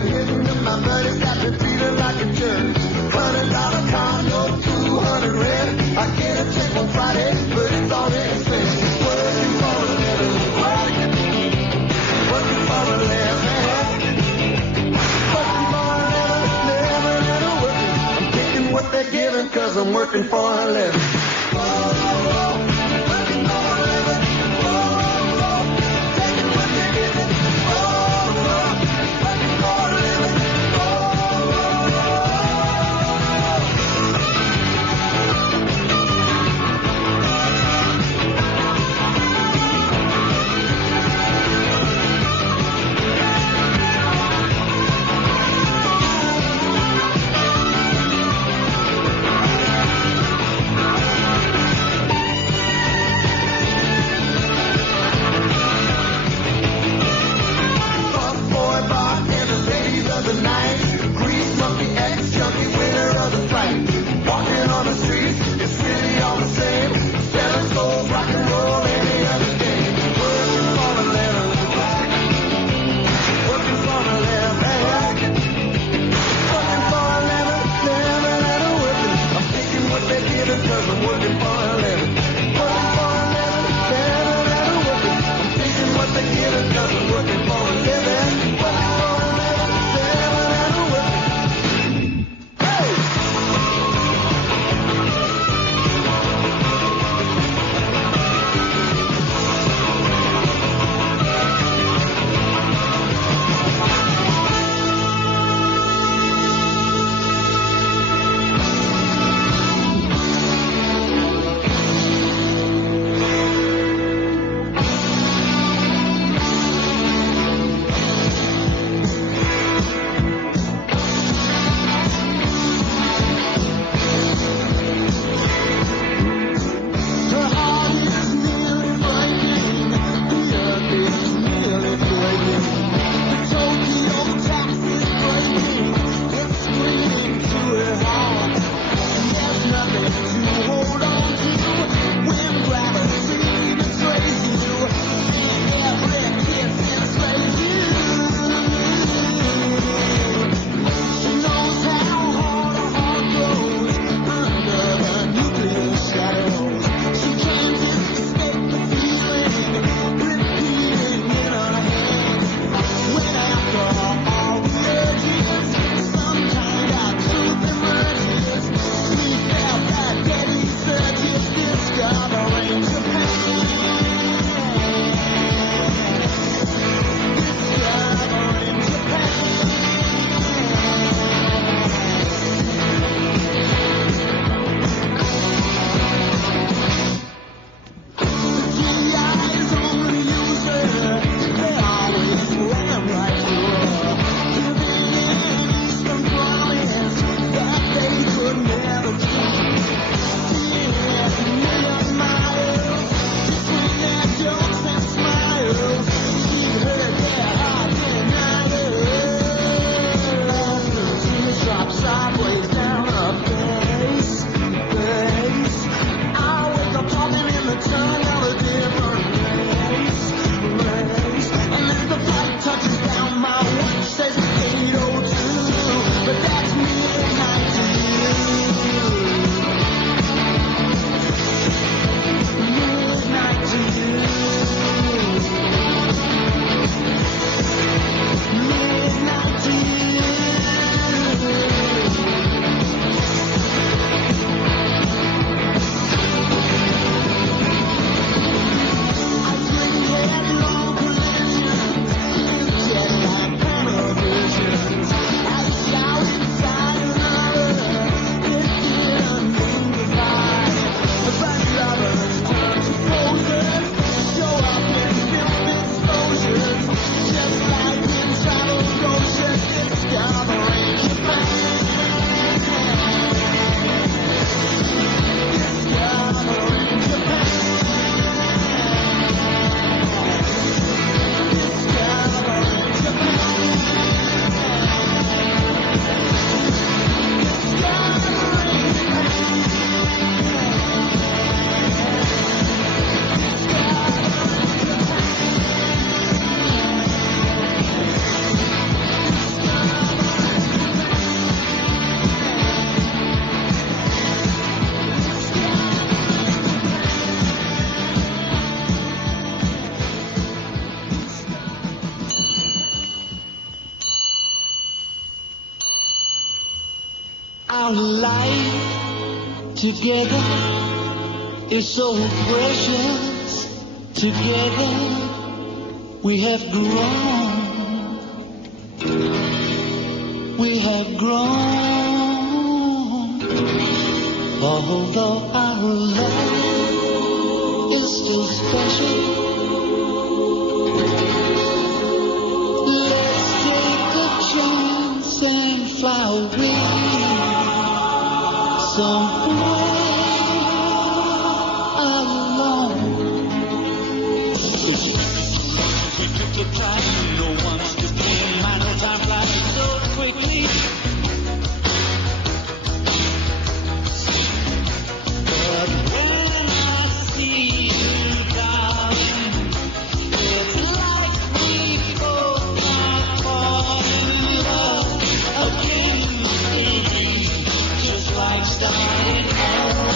been hitting and my money's got me feeling like a jerk. $100 condo, 200 rent. I get a check on Friday, but it's already spent. Working for a living, working for a living. Working for a living, working. I'm taking what they're giving 'cause I'm working for a living. Working for a living. Taking what they're giving. Working for a living. Our life together is so precious. Together we have grown. We have grown. Although our love is still special, let's take a chance and fly away somewhere alone. We took the time, no one's to blame. I know time flies so quickly. But when I see you, darling, it's like we both are falling in love again, baby, just like starting over.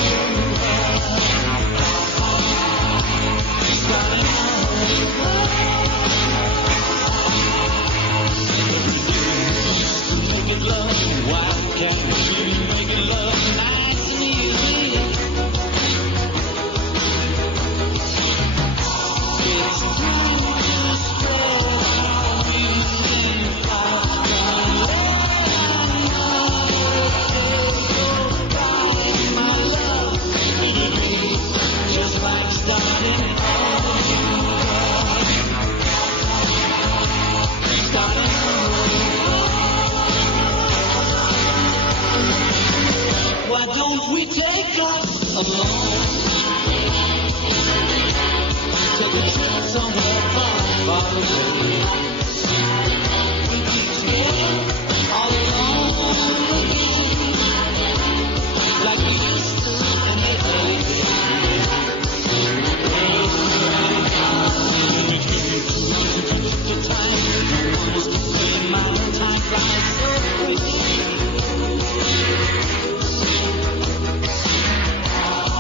Starting over. Make it love, why can't we make it love nice and easy? It's time to spread our wings and fly. My love, just like starting over. Starting Why don't we take us alone? Take a trip somewhere far, far away. We'll be together all alone again, like we used to in the early days. The time, no one was to blame. My time flies so quickly.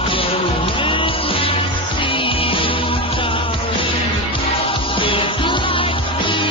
When I see you, darling, it's like we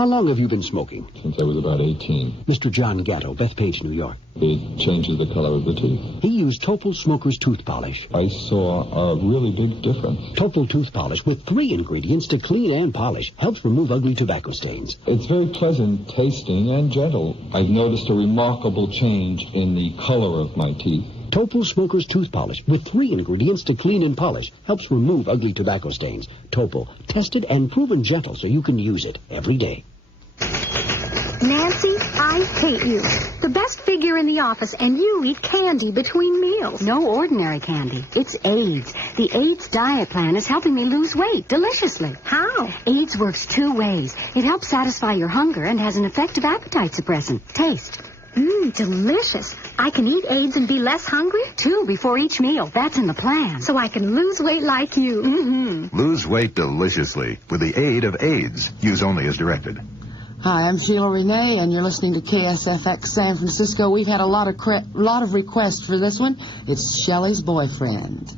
How long have you been smoking? Since I was about 18. Mr. John Gatto, Bethpage, New York. It changes the color of the teeth. He used Topol Smoker's tooth polish. I saw a really big difference. Topol tooth polish with 3 ingredients to clean and polish helps remove ugly tobacco stains. It's very pleasant tasting and gentle. I've noticed a remarkable change in the color of my teeth. Topol Smoker's tooth polish with 3 ingredients to clean and polish helps remove ugly tobacco stains. Topol, tested and proven gentle so you can use it every day. Nancy, I hate you. The best figure in the office, and you eat candy between meals. No ordinary candy. It's AIDS. The AIDS diet plan is helping me lose weight deliciously. How? AIDS works 2 ways. It helps satisfy your hunger and has an effective appetite suppressant. Taste. Delicious. I can eat AIDS and be less hungry? 2 before each meal. That's in the plan. So I can lose weight like you. Mm-hmm. Lose weight deliciously with the aid of AIDS. Use only as directed. Hi, I'm Sheila Rene, and you're listening to KSFX San Francisco. We've had a lot of requests for this one. It's Shelley's Boyfriend.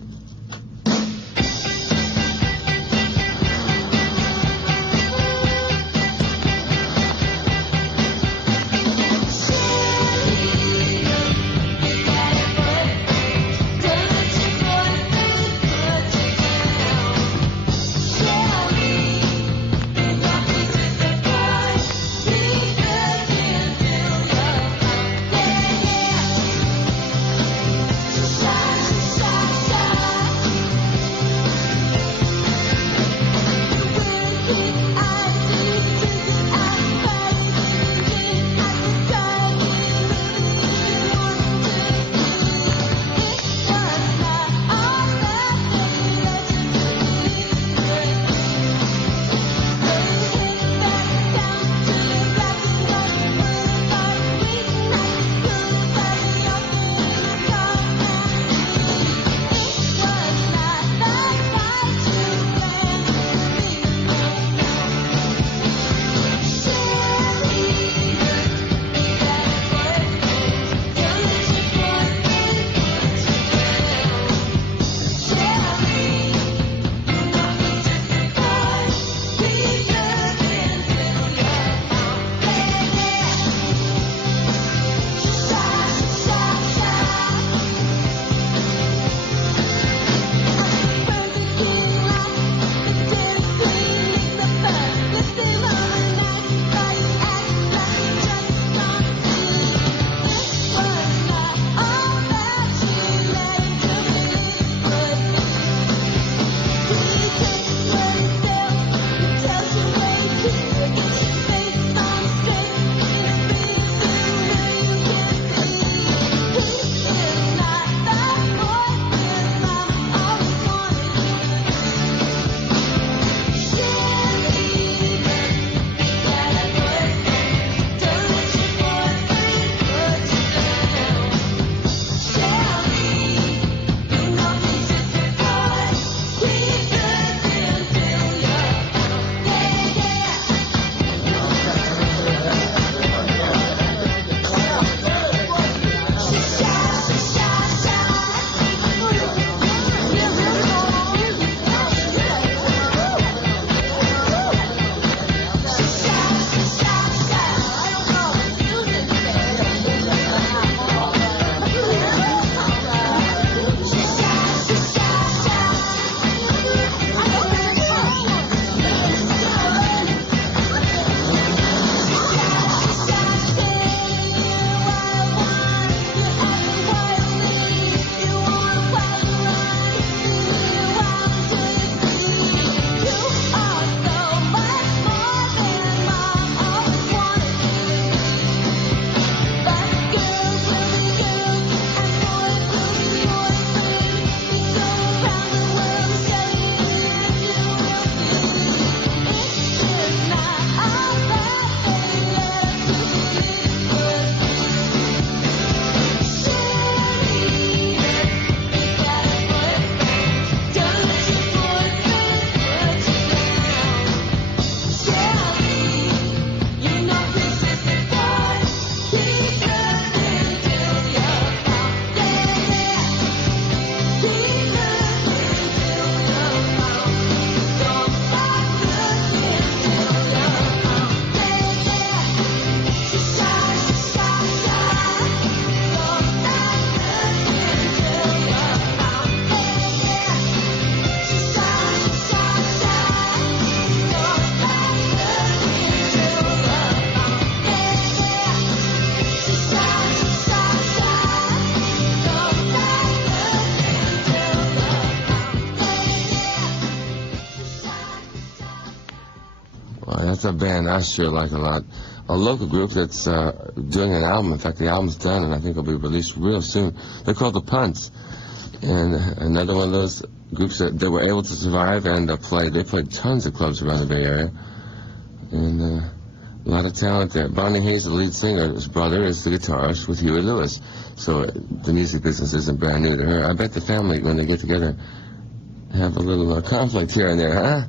Shine, shine, shine. That's a band I sure like a lot. A local group that's doing an album. In fact, the album's done, and I think it'll be released real soon. They're called The Punts. And another one of those groups that were able to survive and play. They played tons of clubs around the Bay Area. And a lot of talent there. Bonnie Hayes, the lead singer, his brother is the guitarist with Huey Lewis. So the music business isn't brand new to her. I bet the family, when they get together, have a little conflict here and there, huh?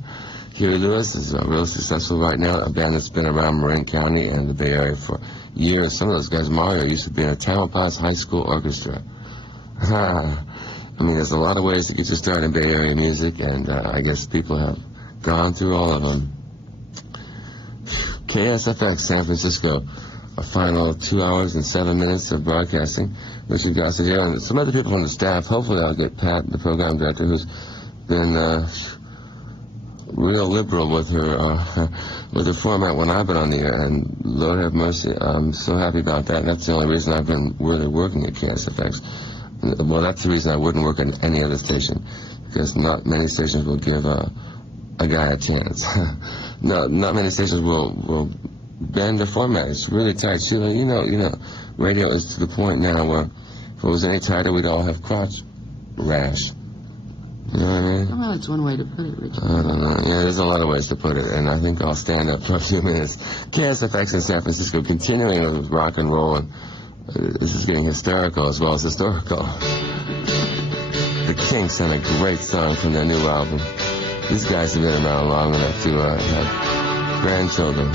Huey Lewis is real successful right now, a band that's been around Marin County and the Bay Area for years. Some of those guys, Mario, used to be in a Tamalpais High School orchestra. I mean, there's a lot of ways to get your start in Bay Area music, and I guess people have gone through all of them. KSFX San Francisco, a final 2 hours and 7 minutes of broadcasting. Richard Gossett here, and some other people from the staff. Hopefully I'll get Pat, the program director, who's been real liberal with her format when I've been on the air, and Lord have mercy, I'm so happy about that. That's the only reason I've been really working at KSFX. Well, that's the reason I wouldn't work at any other station, because not many stations will give a guy a chance. Not many stations will bend the format. It's really tight. Sheila, you know, radio is to the point now where if it was any tighter, we'd all have crotch rash. You know what I mean? Well, that's one way to put it, Richard. I don't know. Yeah, there's a lot of ways to put it, and I think I'll stand up for a few minutes. KSFX in San Francisco, continuing with rock and roll, and this is getting hysterical as well as historical. The Kinks and a great song from their new album. These guys have been around long enough to have grandchildren.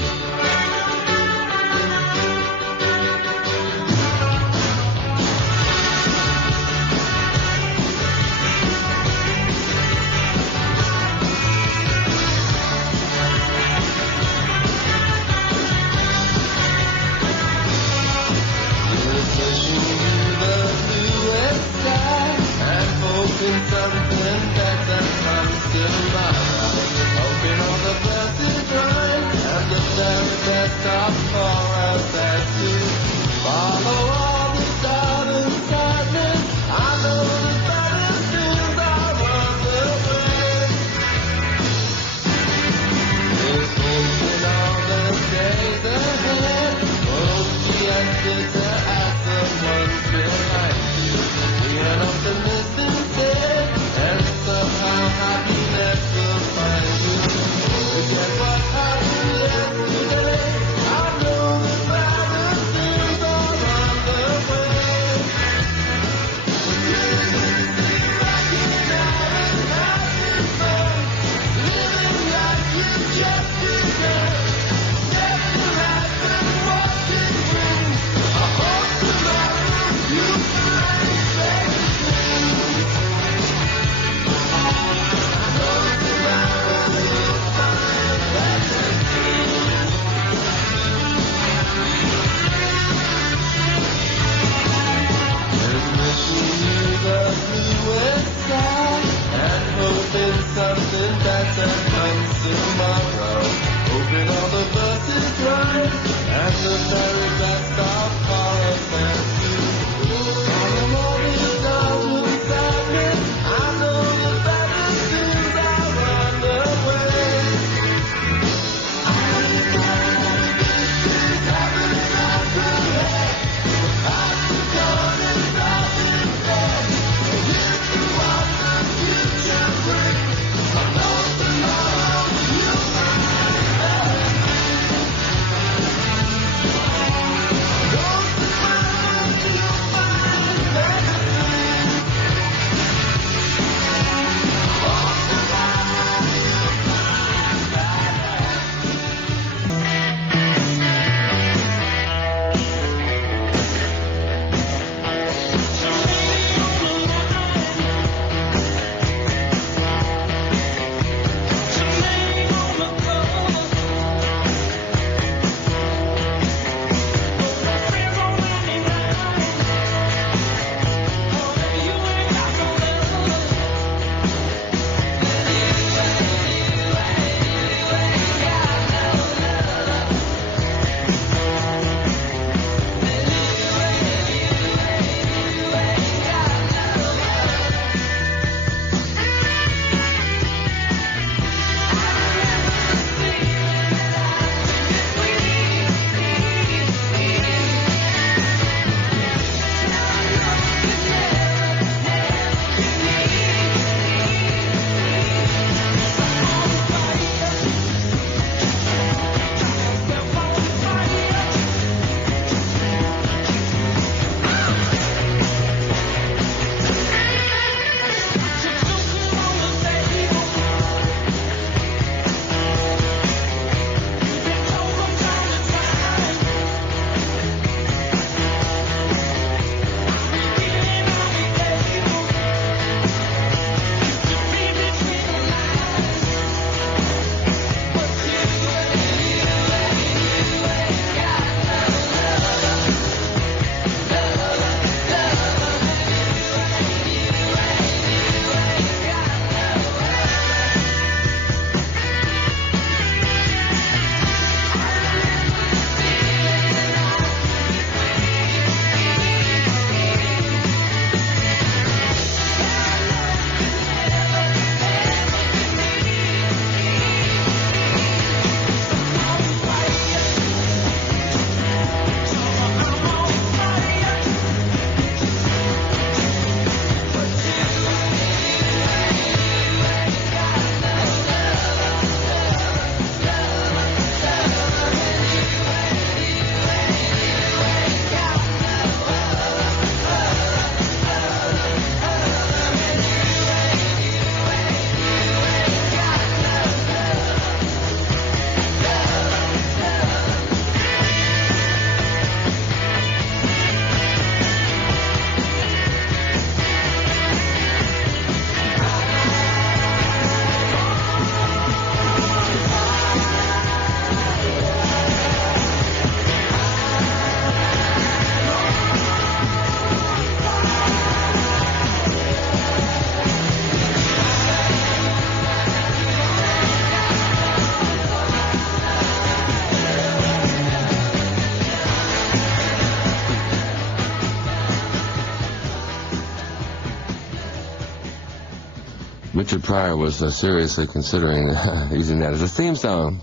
Richard Pryor was seriously considering using that as a theme song.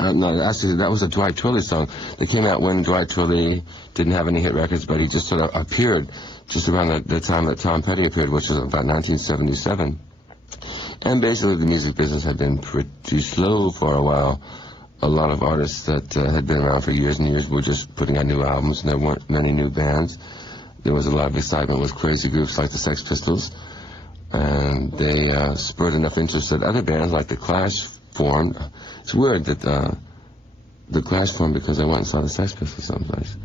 No, actually, that was a Dwight Twilley song that came out when Dwight Twilley didn't have any hit records, but he just sort of appeared just around the time that Tom Petty appeared, which was about 1977. And basically, the music business had been pretty slow for a while. A lot of artists that had been around for years and years were just putting out new albums, and there weren't many new bands. There was a lot of excitement with crazy groups like the Sex Pistols, and they spurred enough interest that other bands like The Clash formed. It's weird that The Clash formed because I went and saw the Sex Pistols someplace.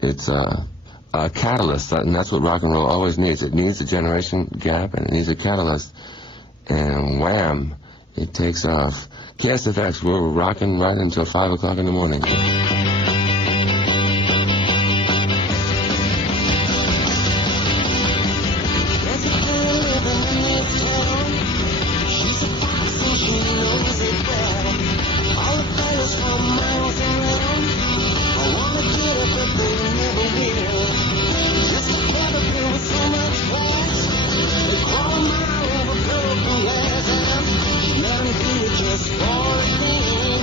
It's a catalyst, and that's what rock and roll always needs. It needs a generation gap, and it needs a catalyst. And wham, it takes off. KSFX, we're rocking right until 5 o'clock in the morning. Just for a thing,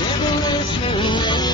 never listen.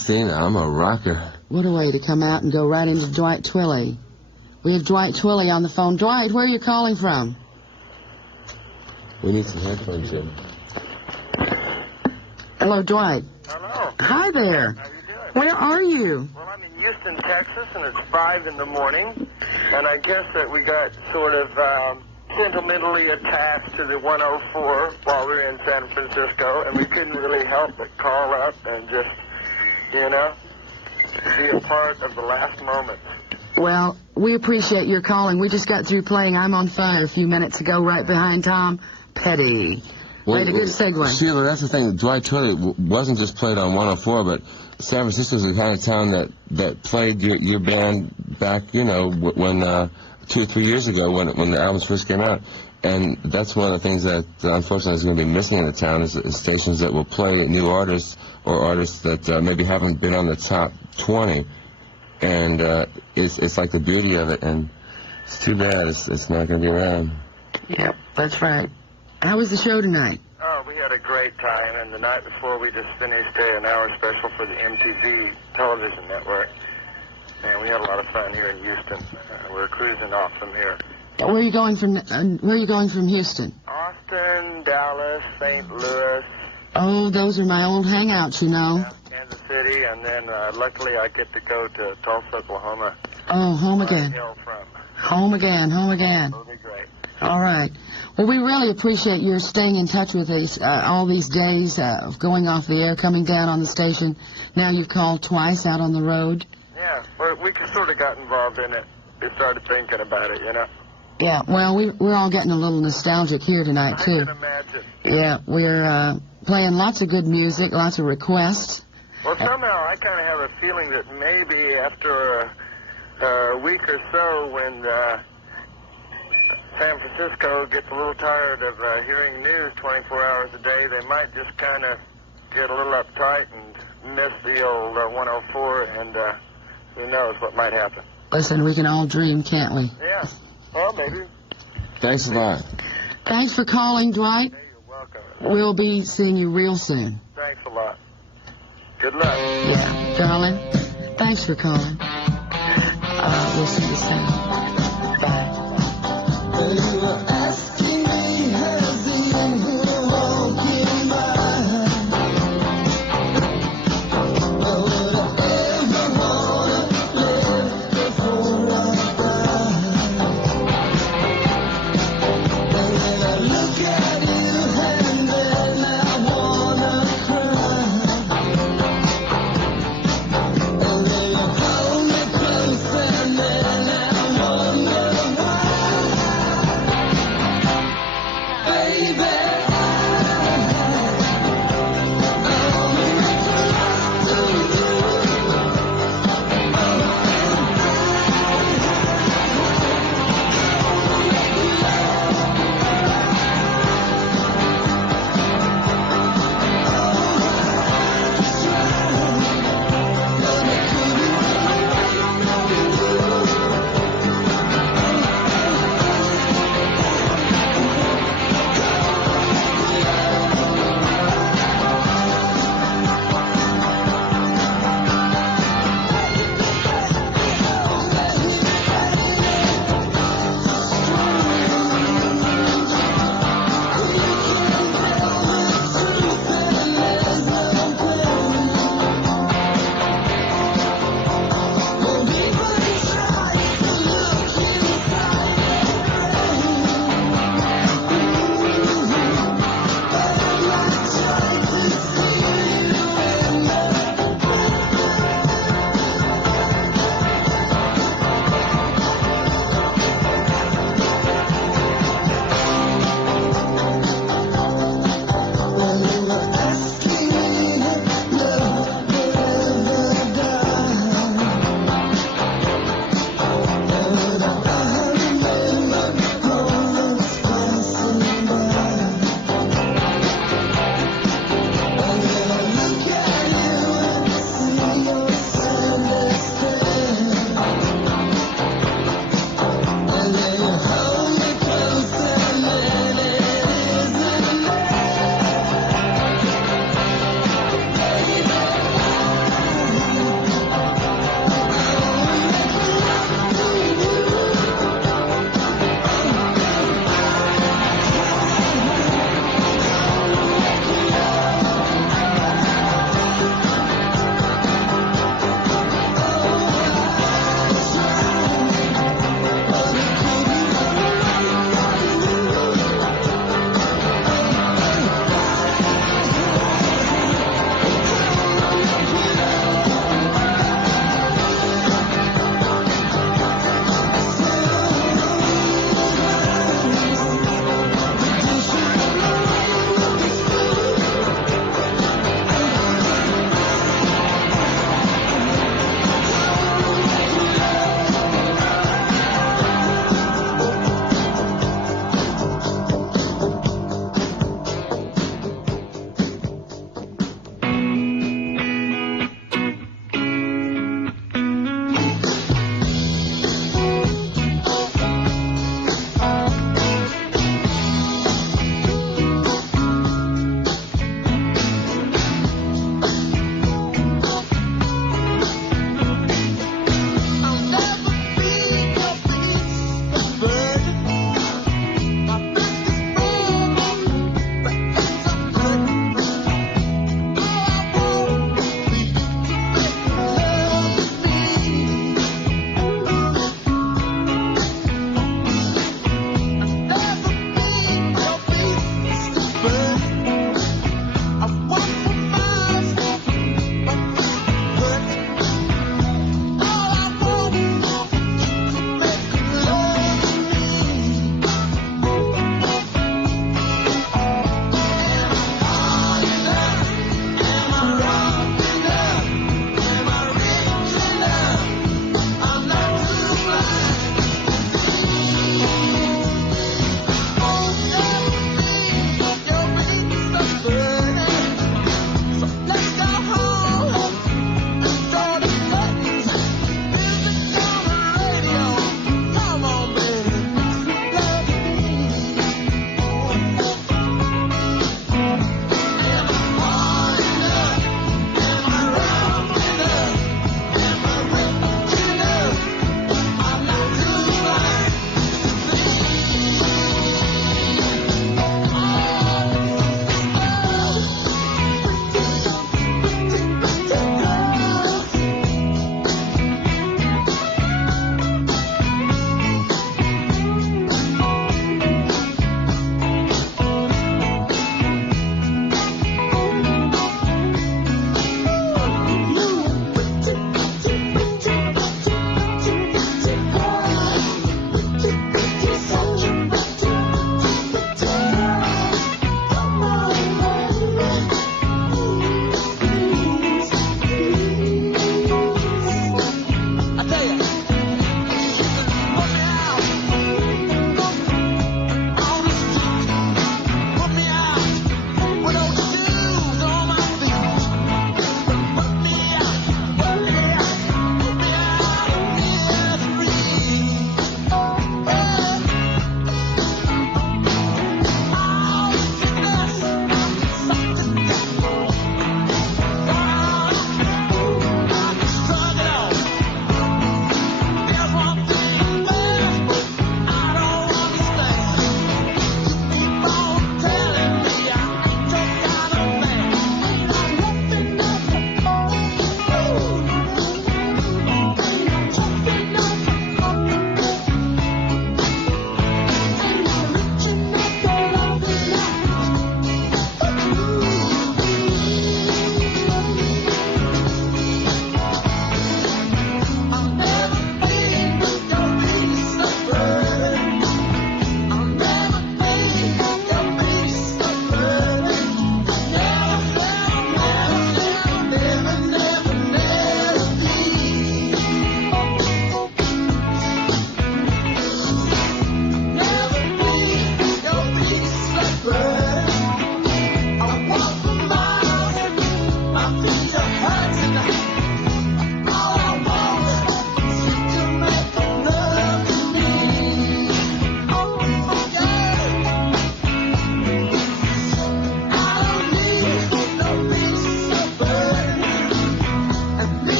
16, I'm a rocker. What a way to come out and go right into Dwight Twilley. We have Dwight Twilley on the phone. Dwight, where are you calling from? We need some headphones, Jim. Hello, Dwight. Hello. Hi there. How you doing? Where are you? Well, I'm in Houston, Texas, and it's 5 in the morning. And I guess that we got sort of sentimentally attached to the 104 while we were in San Francisco, and we couldn't really help but call up and just, you know, be a part of the last moments. Well, we appreciate your calling. We just got through playing I'm on Fire a few minutes ago right behind Tom Petty. Played a good segue. Sheila, that's the thing. Dwight Twilley wasn't just played on 104, but San Francisco's the kind of town that played your band back, you know, when 2 or 3 years ago when the albums first came out. And that's one of the things that unfortunately is going to be missing in the town is stations that will play new artists or artists that maybe haven't been on the top 20. And it's like the beauty of it, and it's too bad it's not going to be around. Yep, that's right. How was the show tonight? Oh, we had a great time, and the night before we just finished an hour special for the MTV television network. And we had a lot of fun here in Houston. We're cruising off from here. Where are you going from Houston? Austin, Dallas, St. Louis. Oh, those are my old hangouts, you know. Kansas City, and then luckily I get to go to Tulsa, Oklahoma. Oh, home again. Where I hail from. Home again, home again. That'll be great. All right. Well, we really appreciate your staying in touch with us all these days of going off the air, coming down on the station. Now you've called twice out on the road. Yeah, we sort of got involved in it. We started thinking about it, you know. Yeah, well, we're all getting a little nostalgic here tonight, too. I can imagine. Yeah, we're playing lots of good music, lots of requests. Well, somehow I kind of have a feeling that maybe after a week or so when San Francisco gets a little tired of hearing news 24 hours a day, they might just kind of get a little uptight and miss the old 104, and who knows what might happen. Listen, we can all dream, can't we? Yeah, well, maybe. Thanks a lot. Thanks for calling, Dwight. Hey, you're welcome. We'll be seeing you real soon. Thanks a lot. Good luck. Yeah, darling. Thanks for calling. We'll see you soon. Bye. You were asking me, has the angel walking by? Would I ever wanna live before I die? And then I look at you and then I wanna cry. And then you hold me close and then I wonder why.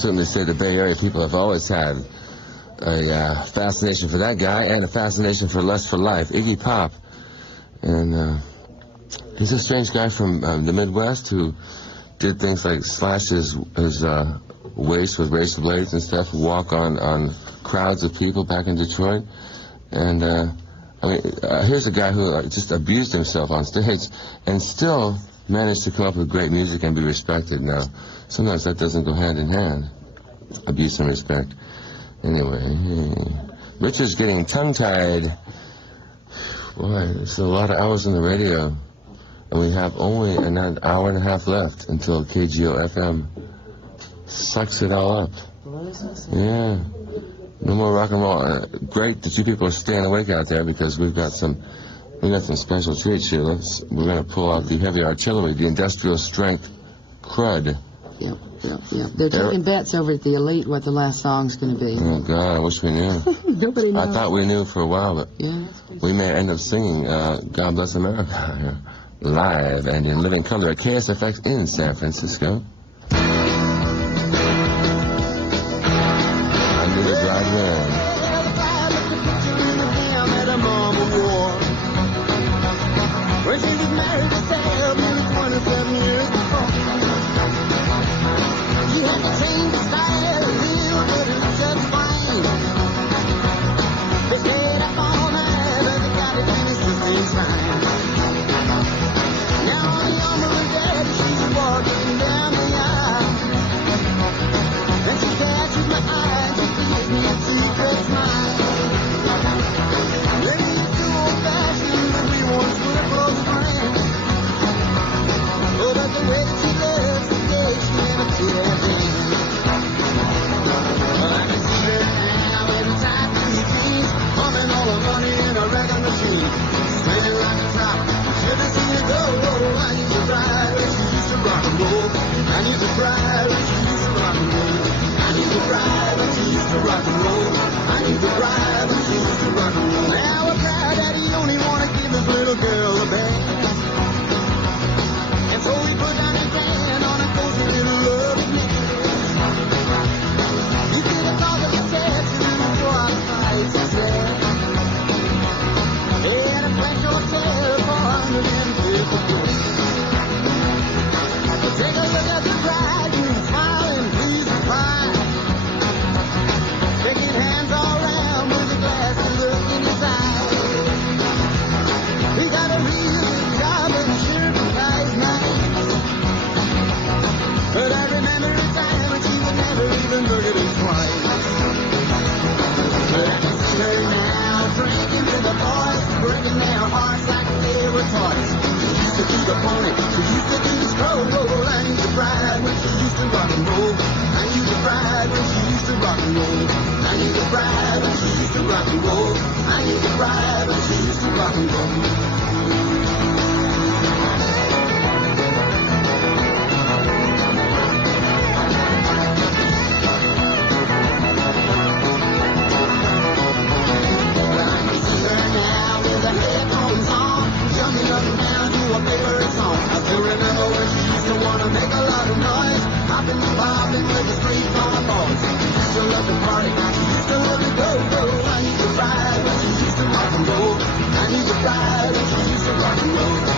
certainly say the Bay Area people have always had a fascination for that guy and a fascination for Lust for Life, Iggy Pop. And he's a strange guy from the Midwest who did things like slash his waist with razor blades and stuff, walk on crowds of people back in Detroit. And here's a guy who just abused himself on stage and still managed to come up with great music and be respected. Now, sometimes that doesn't go hand in hand, abuse and respect. Anyway, Richard's getting tongue-tied. Boy, it's a lot of hours on the radio, and we have only an hour and a half left until KGO-FM sucks it all up. Yeah. No more rock and roll. Great that you people are staying awake out there, because we've got some special treats here. We're going to pull out the heavy artillery, the industrial strength crud. Yep. They're taking bets over at the Elite what the last song's going to be. Oh, God, I wish we knew. Nobody knows. I thought we knew for a while, but yeah, we may end up singing God Bless America live and in living color at KSFX in San Francisco. Under the bright moon. When she was married to Sam, nearly 27 years before. She had to change the style a little, but it was just fine. They stayed up all night, but they got it finished the same time. Now on the arm of her daddy, she's walking down the aisle. And she catches my eye, and she gives me a secret smile. Maybe you're too old-fashioned, but we once were close friends. Oh, but the way that she loves today, she never did anything. Well, I can see her now in the tight blue jeans, pumping all the money in a record machine, spinning like a top. Should have seen her go. I used to cry when she used to rock and roll. I used to cry when she used to rock and roll. I used to cry when she used to rock and roll. I used to cry when she used to rock and roll. Now I cry that he only wanna give his little girl a bag. And so he put down his hand on a cozy little loving neck. He did a call of the tattoo for our fights, he said. They had a French hotel for 150 days. But take a look at the bridegroom, smiling, pleased and fine. Shaking hands all around with a glassy look in his eyes. He got a real good job and sure ties nice. But I remember a time when she would never even look at him twice. But I can see her now, drinking with the boys, breaking their hearts like they were toys. She used to do the pony, she used to do the stroll. I used to cry when she used to rock and roll. I used to cry when she used to rock and roll. I used to cry when she used to rock and roll. I used to cry when she used to rock and roll. Bobbing with the streets on the boys. She used to love to party. She used to love to go. I used to ride when she used to rock and roll. I used to ride when she used to rock and roll.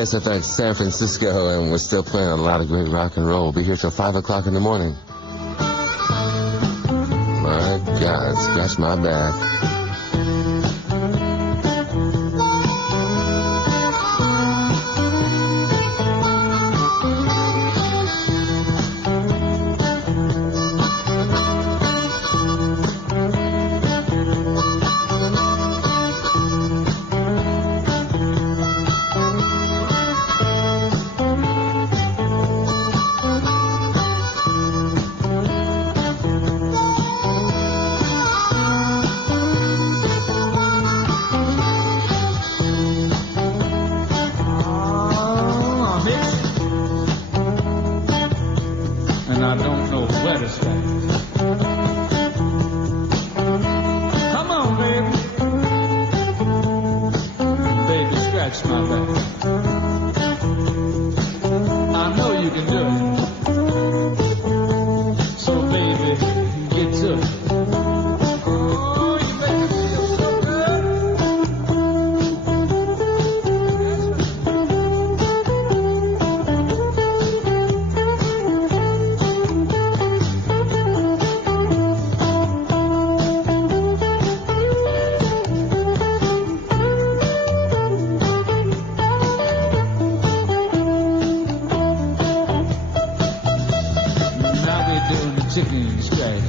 KSFX San Francisco, and we're still playing a lot of great rock and roll. We'll be here till 5 o'clock in the morning. My God, scratch my back. And I don't know where to stand. Come on, baby. Baby, scratch my back. I know you can do it. So, baby, get to it. Oh, you make me feel so good. Chicken scratch.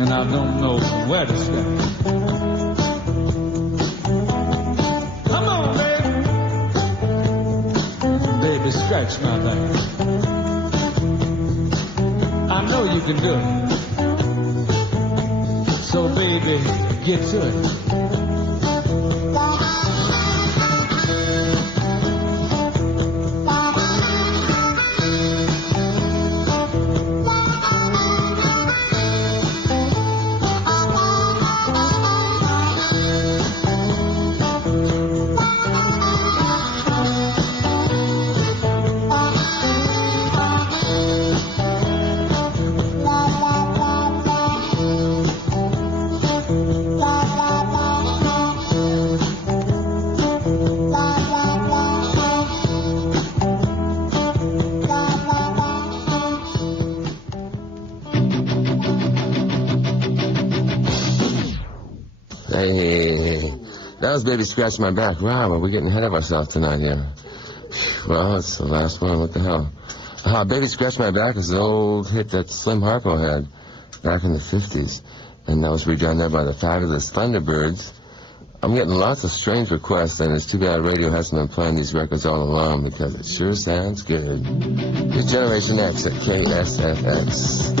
And I don't know where to stand. Come on, baby. Baby, scratch my back. I know you can do it. So, baby, get to it. Hey, that was Baby Scratch My Back. Wow, we're getting ahead of ourselves tonight here. Well, it's the last one. What the hell? Baby Scratch My Back is an old hit that Slim Harpo had back in the 50s. And that was redone there by the fabulous Thunderbirds. I'm getting lots of strange requests, and it's too bad radio hasn't been playing these records all along because it sure sounds good. Here's Generation X at KSFX.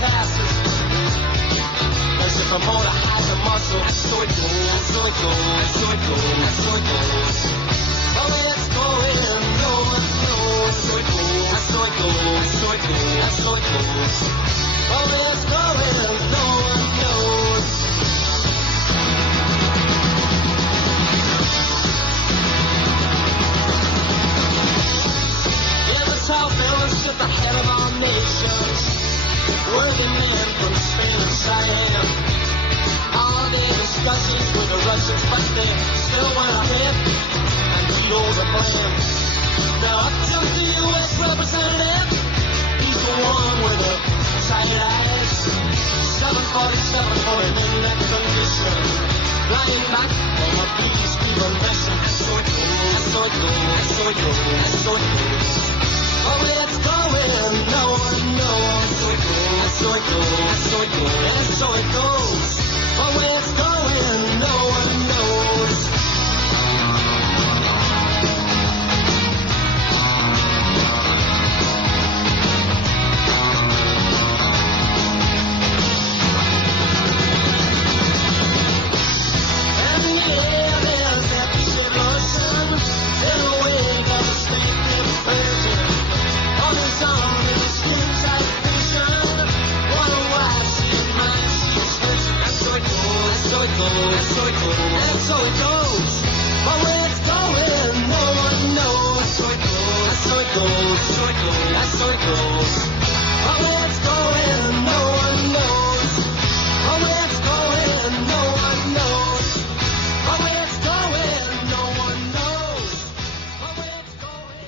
passes. As if I'm on a high muscle. So it goes, so it goes, so it goes, so it goes. Oh, it's going, no one knows. So it goes, so it goes, so it goes, so it goes. Oh, it's going, no one knows. In the South, there was at the head of our nations. Worthy men from Spain and Siam. All their discussions with the Russians, but they still went ahead and vetoed the plan. Now up comes the U.S. representative. He's the one with the tight eyes. 747 for him in that condition. Lying back on a peacekeeper mission. So it goes, so it goes, so it goes, so it goes. Oh, it's going, no one knows. So it goes, so it goes, so it goes, and so it goes. Oh, it's going, no one knows. And yeah, there's that devotion in the wake of the state conversion. On his own, in his skin tight vision. What a wife, she's mine, she's hers. And so it goes, and so it goes, and so it goes, and so it goes. Oh, where it's going, no one knows. So it goes, and so it goes, so it goes, and so it goes. Oh, where it's going, no one knows. Oh, where it's going, no one knows. Oh, where it's going, no one knows. Oh, where it's going.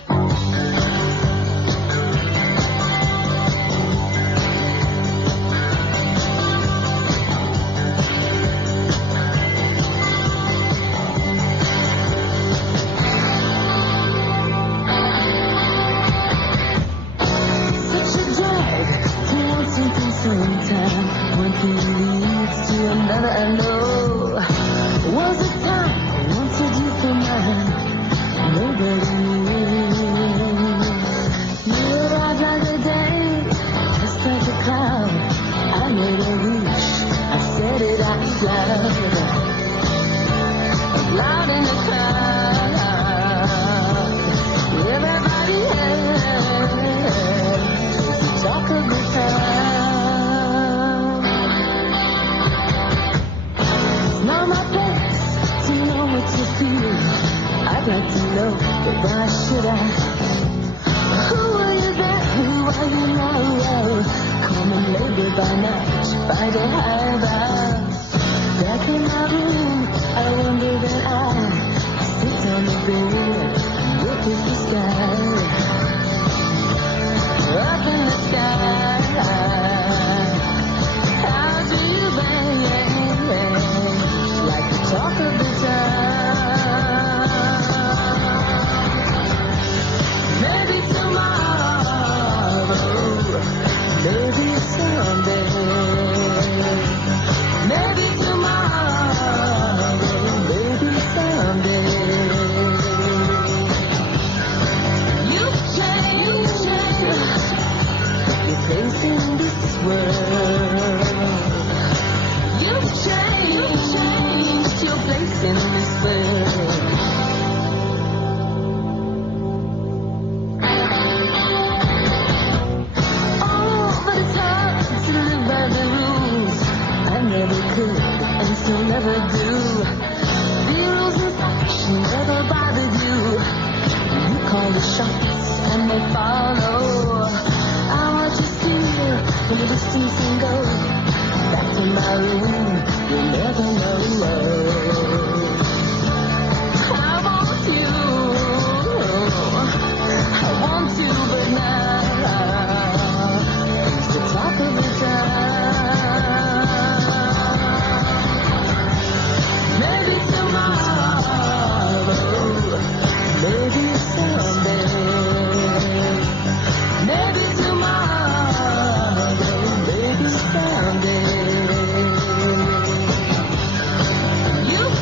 Such a drag to want something sometime. One thing leads to another, I know. Was it time I wanted you for mine? Nobody knew. You arrived like a day, just like a cloud. I made a wish, I said it out loud. Loud in the crowd. Everybody heard. Talk of the town. Now my place to know what you feel. I'd like to know, but why should I? Who are you there? Who are you now? Common labor by night, by the high bar. Back in my room, I wonder that I sit on the bed and look at the sky. Up in the sky, how do you bang? Like the talk of the town. Maybe tomorrow, maybe someday. Maybe tomorrow, maybe someday. You've changed your place in this world. You've changed your place in this world. Oh, but it's hard to live by the rules. I never could, and still never do. The rules and fashion never bothered you. You call the shots and they follow. I want you to in the distance and go back to my room. You'll never know. I want you, but now it's the talk of the town. Maybe tomorrow, maybe someday. Maybe tomorrow, maybe someday. You've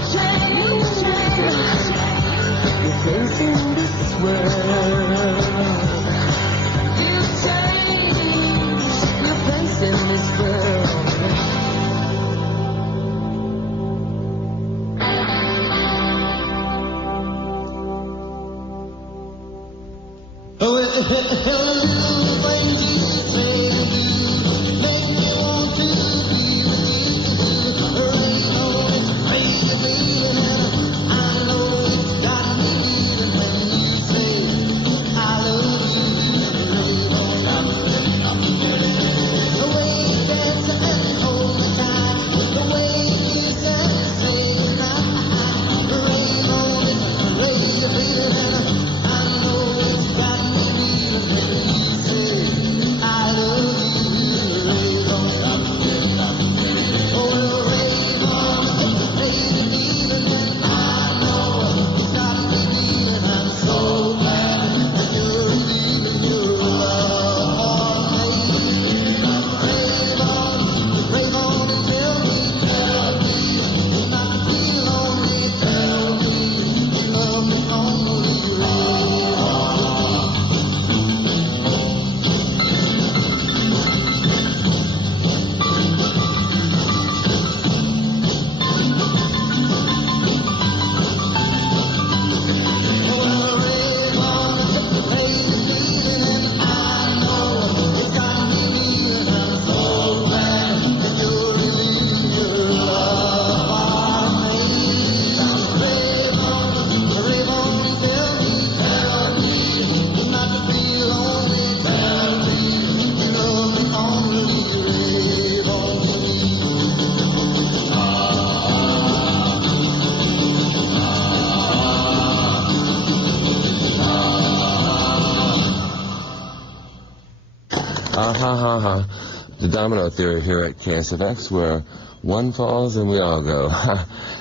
The domino theory here at KSFX, where one falls and we all go.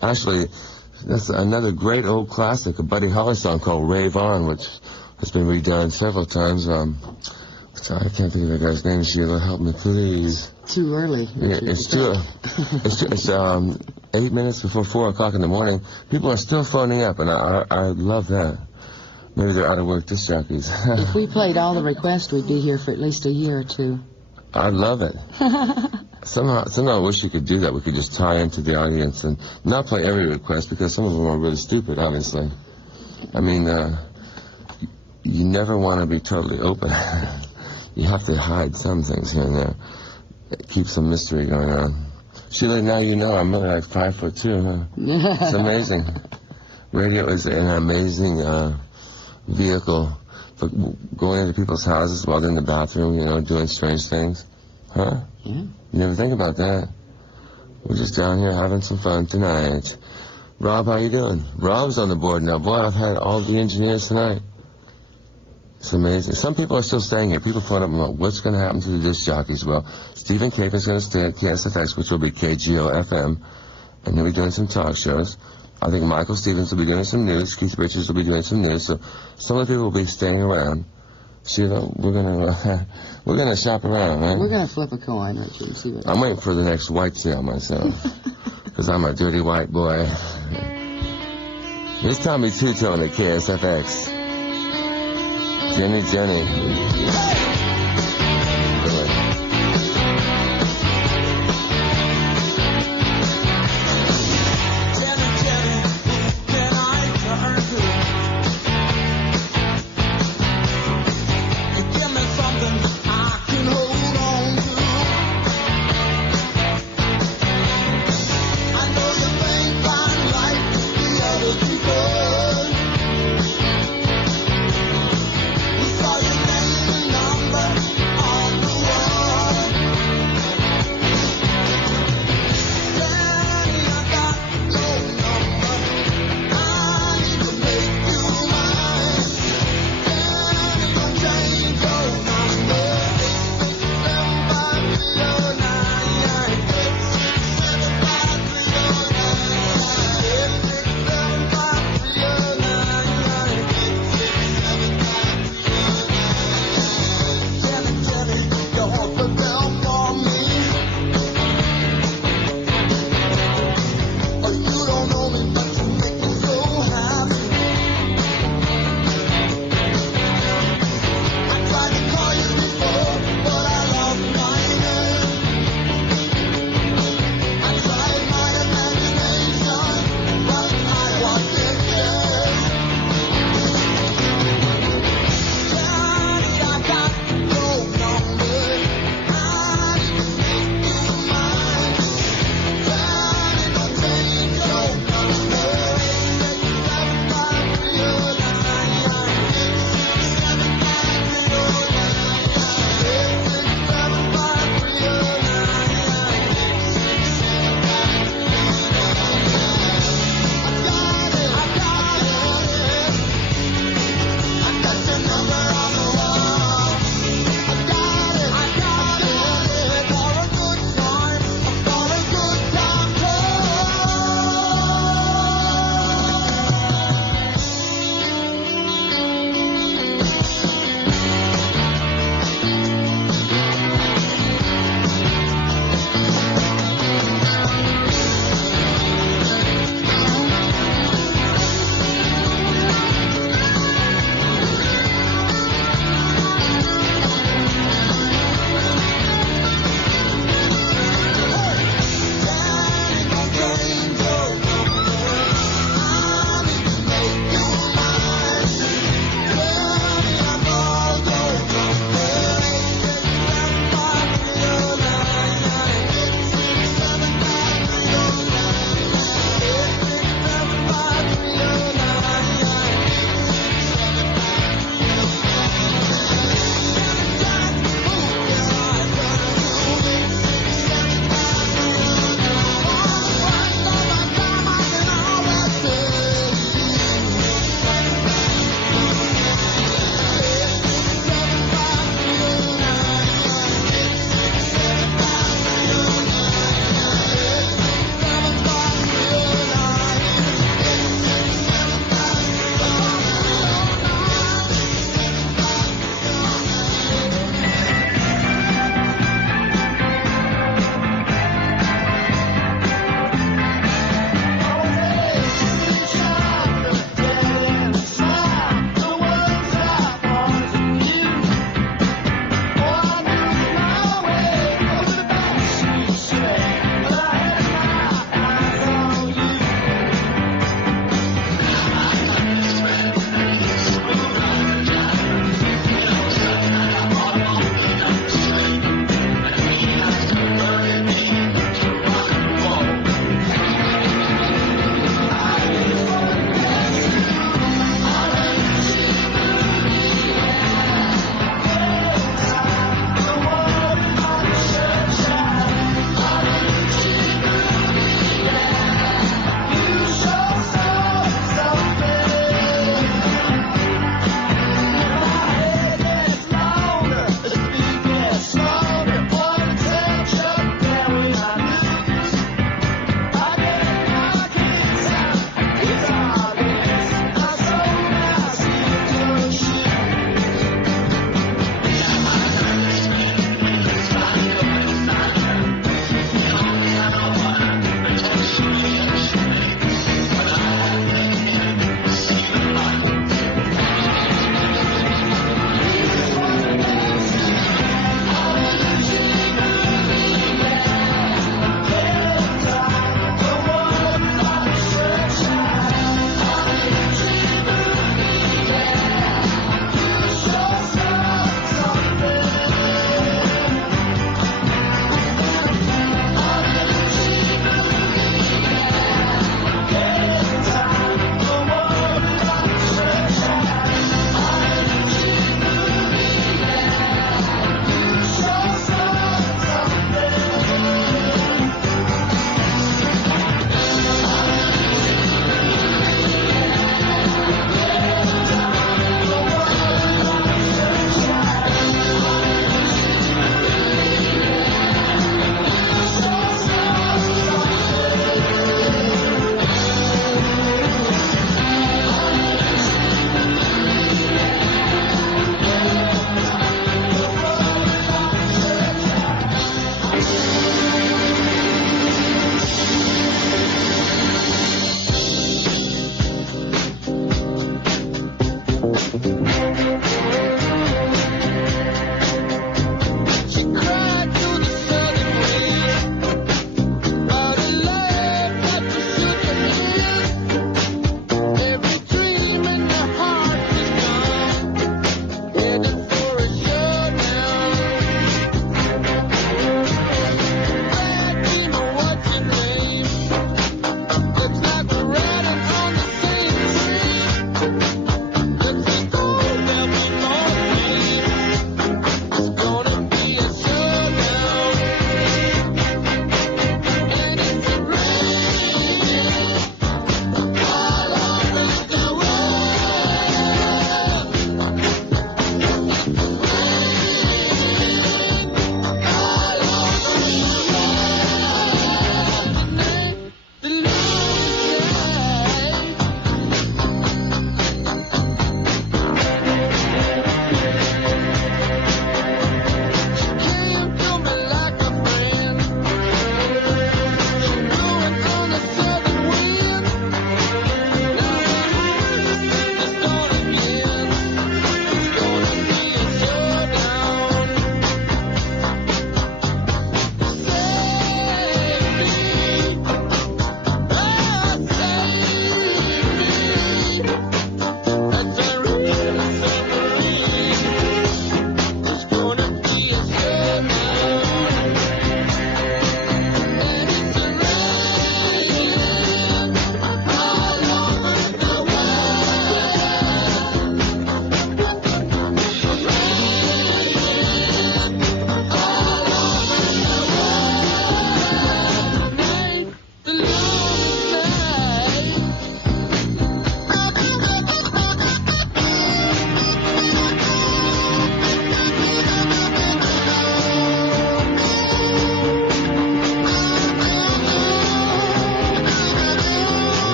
Actually, that's another great old classic, a Buddy Holly song called Rave On, which has been redone several times. I can't think of the guy's name. Sheila, help me, please. Too early. Yeah, it's 8 minutes before 4 o'clock in the morning. People are still phoning up, and I love that. Maybe they're out of work disc jockeys. If we played all the requests, we'd be here for at least a year or two. I love it. Somehow I wish you could do that. We could just tie into the audience and not play every request, because some of them are really stupid, obviously. I mean, you never want to be totally open. You have to hide some things here and there. Keep some mystery going on. Sheila, now you know I'm really like 5'2", huh? It's amazing. Radio is an amazing vehicle for going into people's houses while they're in the bathroom, you know, doing strange things. Huh? Yeah. You never think about that. We're just down here having some fun tonight. Rob, how you doing? Rob's on the board now. Boy, I've had all the engineers tonight. It's amazing. Some people are still staying here. People phone up about what's going to happen to the disc jockeys. Well, Stephen Cape is going to stay at KSFX, which will be KGO-FM, and he'll be doing some talk shows. I think Michael Stevens will be doing some news. Keith Richards will be doing some news. So some of the people will be staying around. Sheila, we're gonna shop around, right? We're gonna flip a coin, Richard, and see what. I'm waiting for the next white sale myself, because I'm a dirty white boy. Here's Tommy Two-Tone at KSFX. Jenny. Number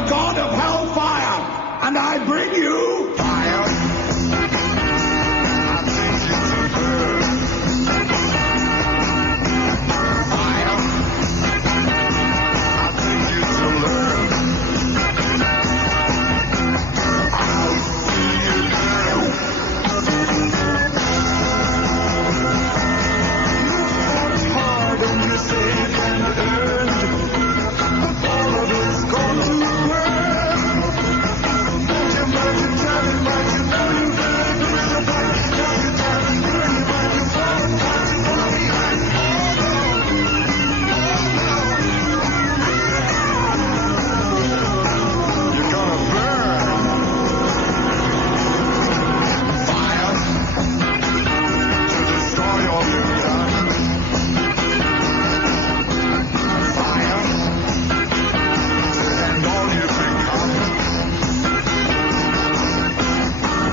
the god of hellfire, and I bring you fire. I think you to burn. Fire. I think you to learn. I'll see you burn. You fought hard and you saved and earned, but all of it's gone to burn. But you might you tell it, but you know you better do your part. Tell you that it's burn, you might you fall apart, you fall behind. You're gonna burn. Fire to destroy all you've done. Fire to end all you've become.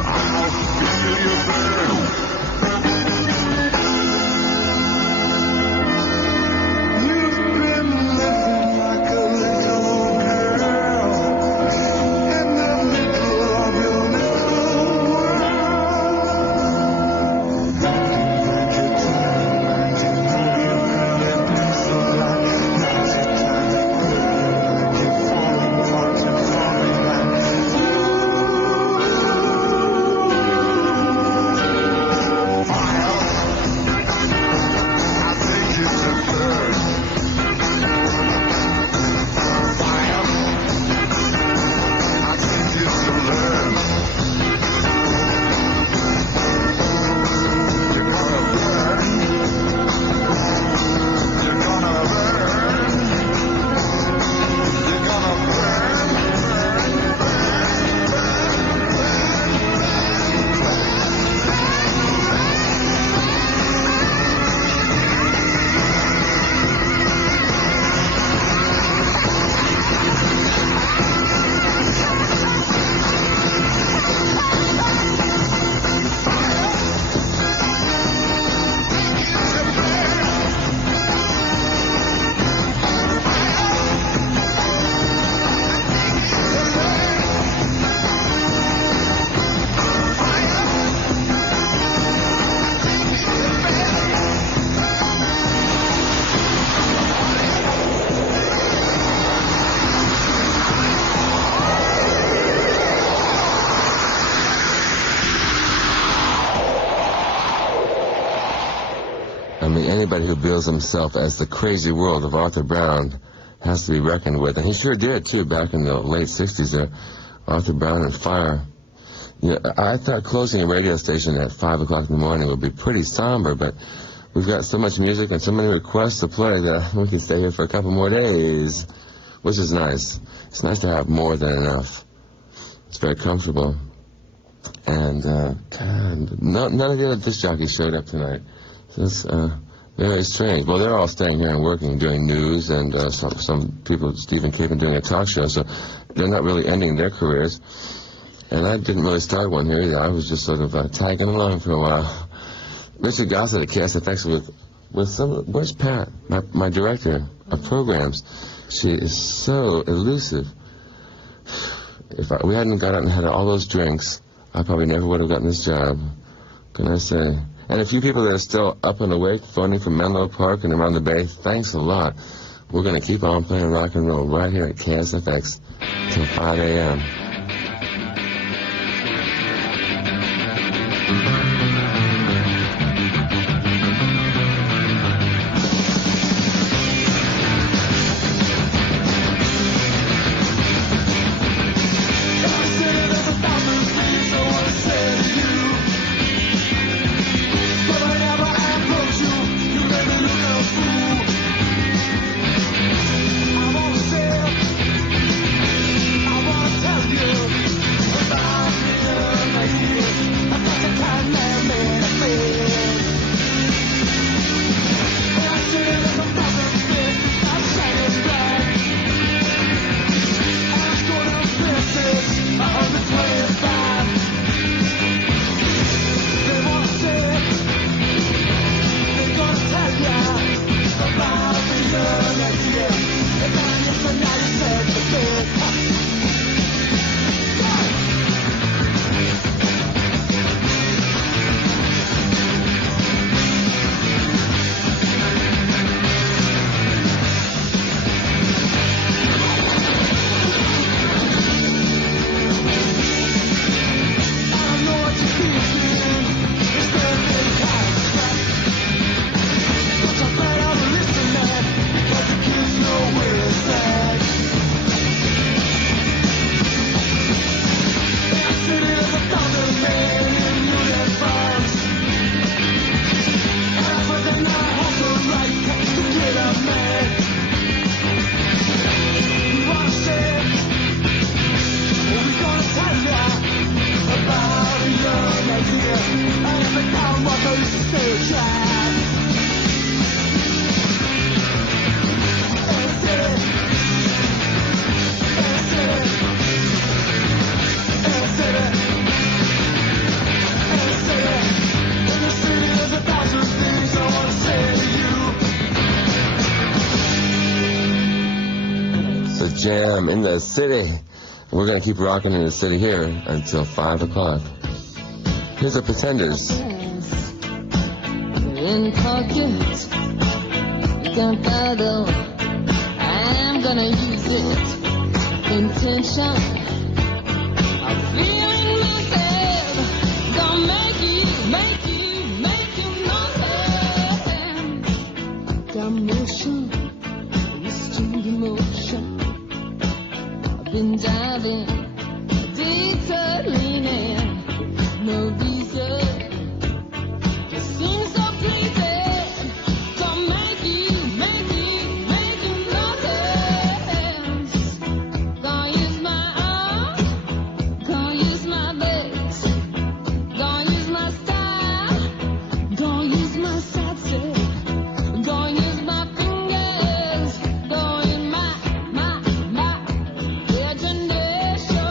I'll feel you burn. You've been living like a little girl in the middle of your little world. Like a time, you know you've really been so blind. Now's your time to quit. Like you're falling apart and falling back. Fire. I think you to burn. Fire. I think you to learn. You're gonna burn. You're gonna burn. You're gonna burn. I mean, anybody who bills himself as the crazy world of Arthur Brown has to be reckoned with. And he sure did, too, back in the late 60s there. Arthur Brown and Fire. You know, I thought closing a radio station at 5 o'clock in the morning would be pretty somber, but we've got so much music and so many requests to play that we can stay here for a couple more days, which is nice. It's nice to have more than enough. It's very comfortable. And, God, none of the other disc jockeys showed up tonight. So it's very strange. Well, they're all staying here and working, doing news, and some people, Stephen Capen, doing a talk show, so they're not really ending their careers. And I didn't really start one here either. I was just sort of tagging along for a while. Richard Gossett at KSFX with some. Where's Pat? My director of programs. She is so elusive. If we hadn't got out and had all those drinks, I probably never would have gotten this job. Can I say? And a few people that are still up and awake, phoning from Menlo Park and around the Bay, thanks a lot. We're going to keep on playing rock and roll right here at KSFX till 5 a.m. I wanna tell you about me. jam in the city. We're going to keep rocking in the city here until 5 o'clock. Here's the Pretenders. In pocket, gunpowder, I'm gonna use it. Intention of feeling myself, gonna make you notice. Got motion, restrained emotion. I've been diving, deeper leaning, no reason. Seems so pleasing, gonna make you notice. Gonna use my arm, gonna use my legs, gonna use my style, gonna use my sassy, gonna use my fingers, gonna use my imagination.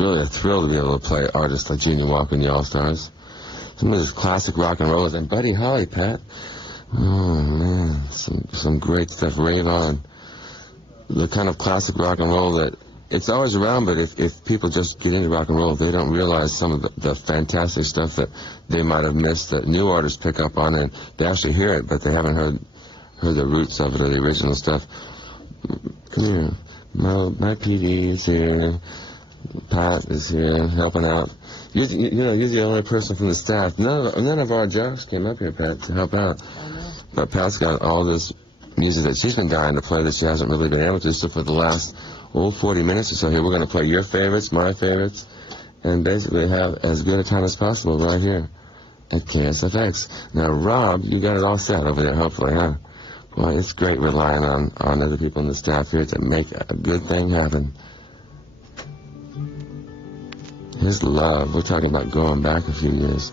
really a thrill to be able to play artists like Junior Walker and the All-Stars. Some of this classic rock and roll, and Buddy Holly, Pat. Oh, man, some great stuff. Rave On. The kind of classic rock and roll that it's always around, but if people just get into rock and roll, they don't realize some of the fantastic stuff that they might have missed that new artists pick up on, and they actually hear it, but they haven't heard the roots of it or the original stuff. Come here. My PD is here. Pat is here helping out. You're the only person from the staff. None of our jocks came up here, Pat, to help out. But Pat's got all this music that she's been dying to play that she hasn't really been able to. So for the last 40 minutes or so here, we're going to play your favorites, my favorites, and basically have as good a time as possible right here at KSFX. Now, Rob, you got it all set over there, hopefully, huh? Well, it's great relying on other people in the staff here to make a good thing happen. His love, we're talking about going back a few years.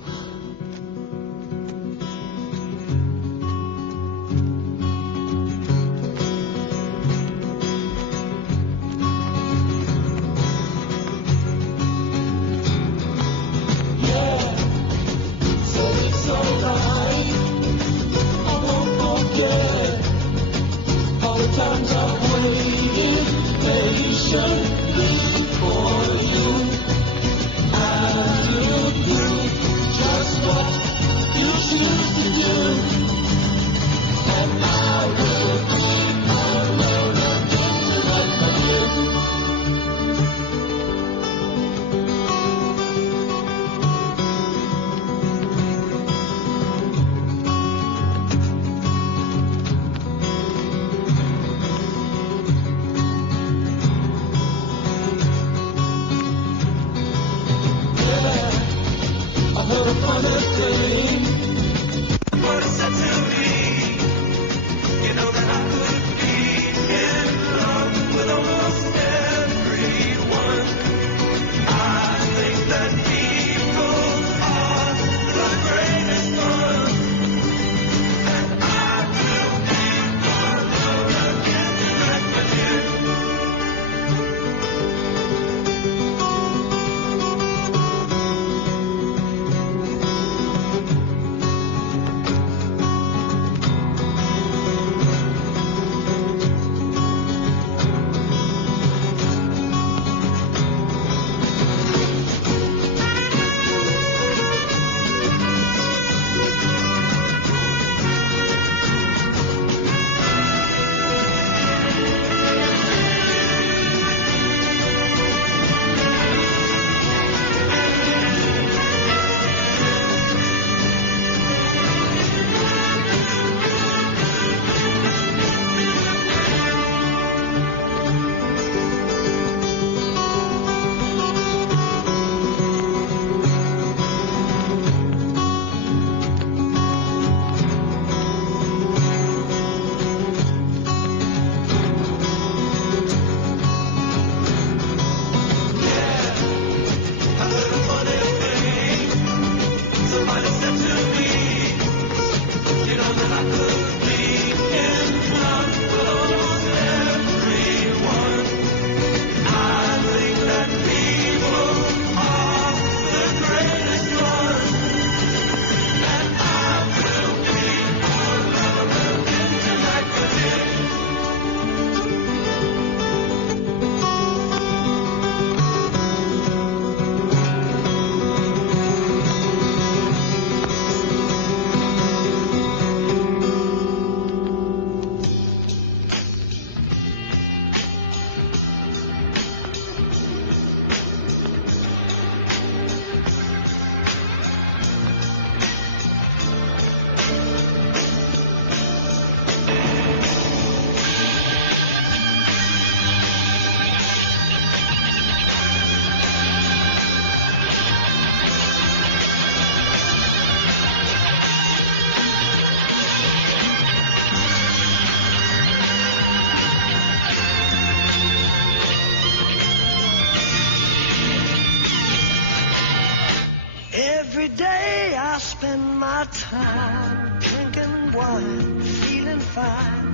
spend my time drinking wine, feeling fine,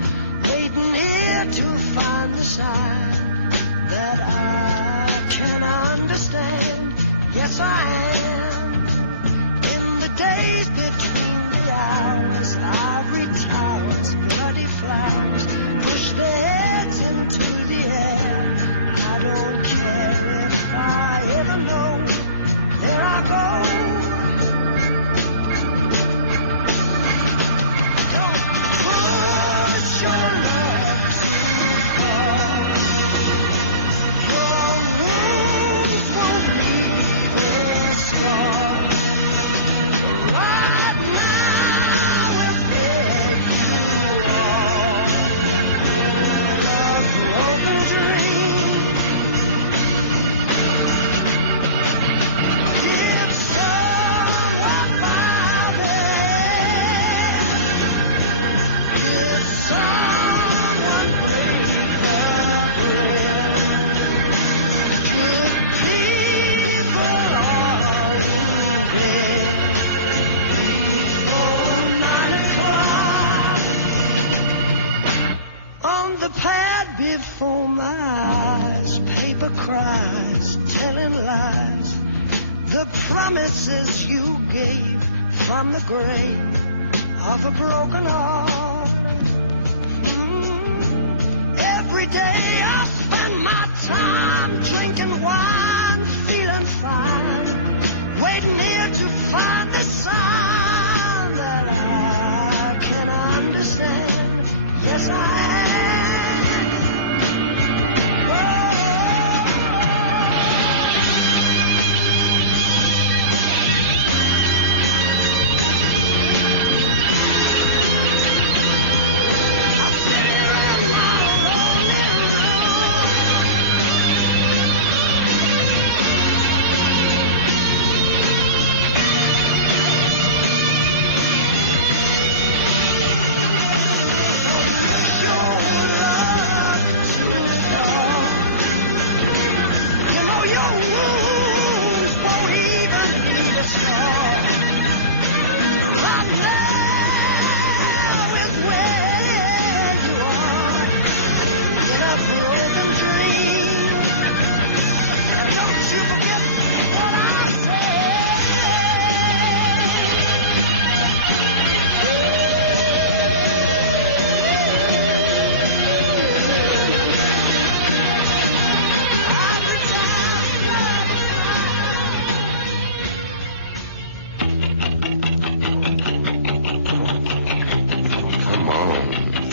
waiting here to find the sign that I can understand. Yes, I am. In the days between the hours, ivory towers, bloody flowers, push their heads into the air. I don't care if I ever know. There I go. Before my eyes, paper cries, telling lies. The promises you gave from the grave of a broken heart. Every day I spend my time drinking wine, feeling fine, waiting here to find the sign that I can understand. Yes, I am.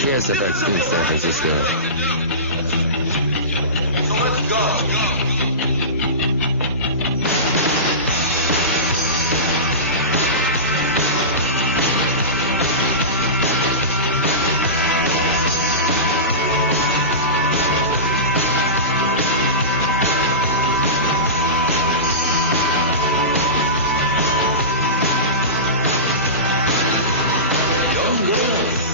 KSFX in San Francisco. So let's go. Young girls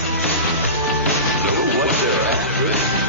know what they're after.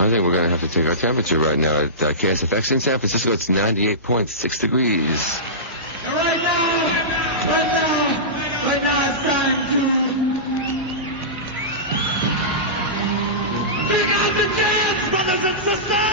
I think we're going to have to take our temperature right now at KSFX in San Francisco. It's 98.6 degrees. Right now, it's time to pick out the jams, brothers and sisters!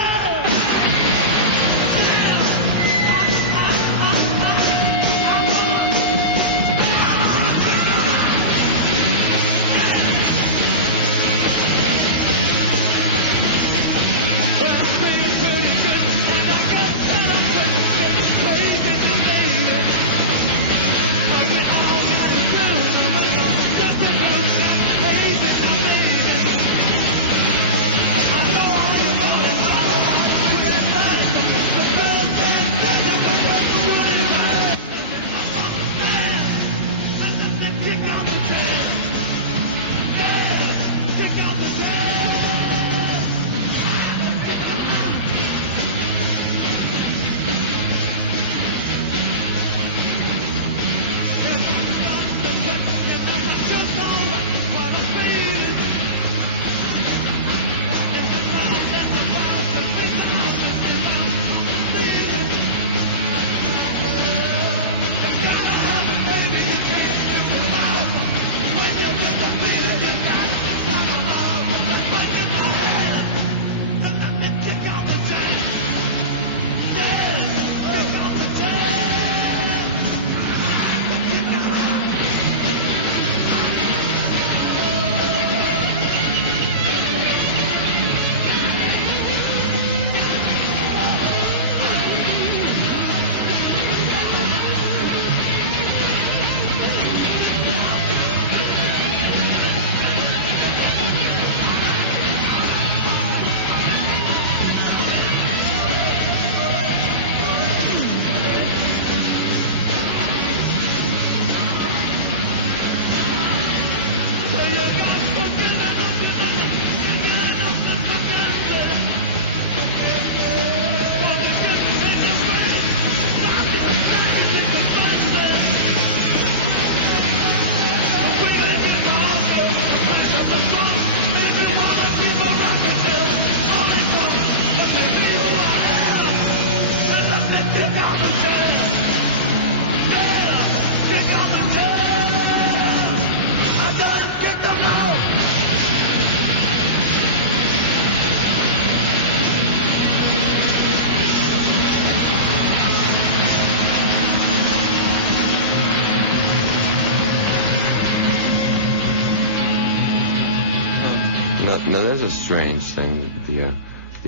Now, there's a strange thing, the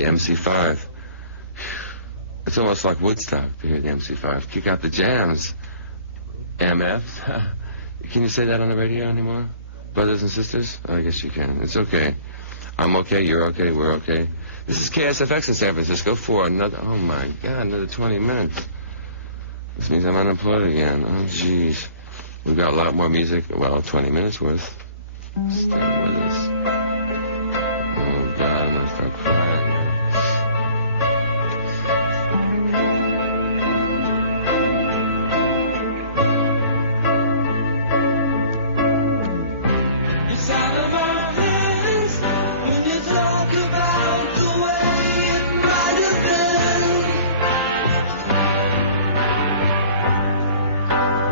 MC5. It's almost like Woodstock to hear the MC5. Kick out the jams, MFs. Can you say that on the radio anymore? Brothers and sisters? Oh, I guess you can. It's okay. I'm okay, you're okay, we're okay. This is KSFX in San Francisco for another, oh my God, another 20 minutes. This means I'm unemployed again. Oh, jeez. We've got a lot more music. Well, 20 minutes worth. Stay with us. Oh, God, I'm going to start crying. It's out of our hands when you talk about the way it might have been.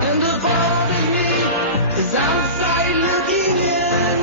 And the part of me is outside looking in.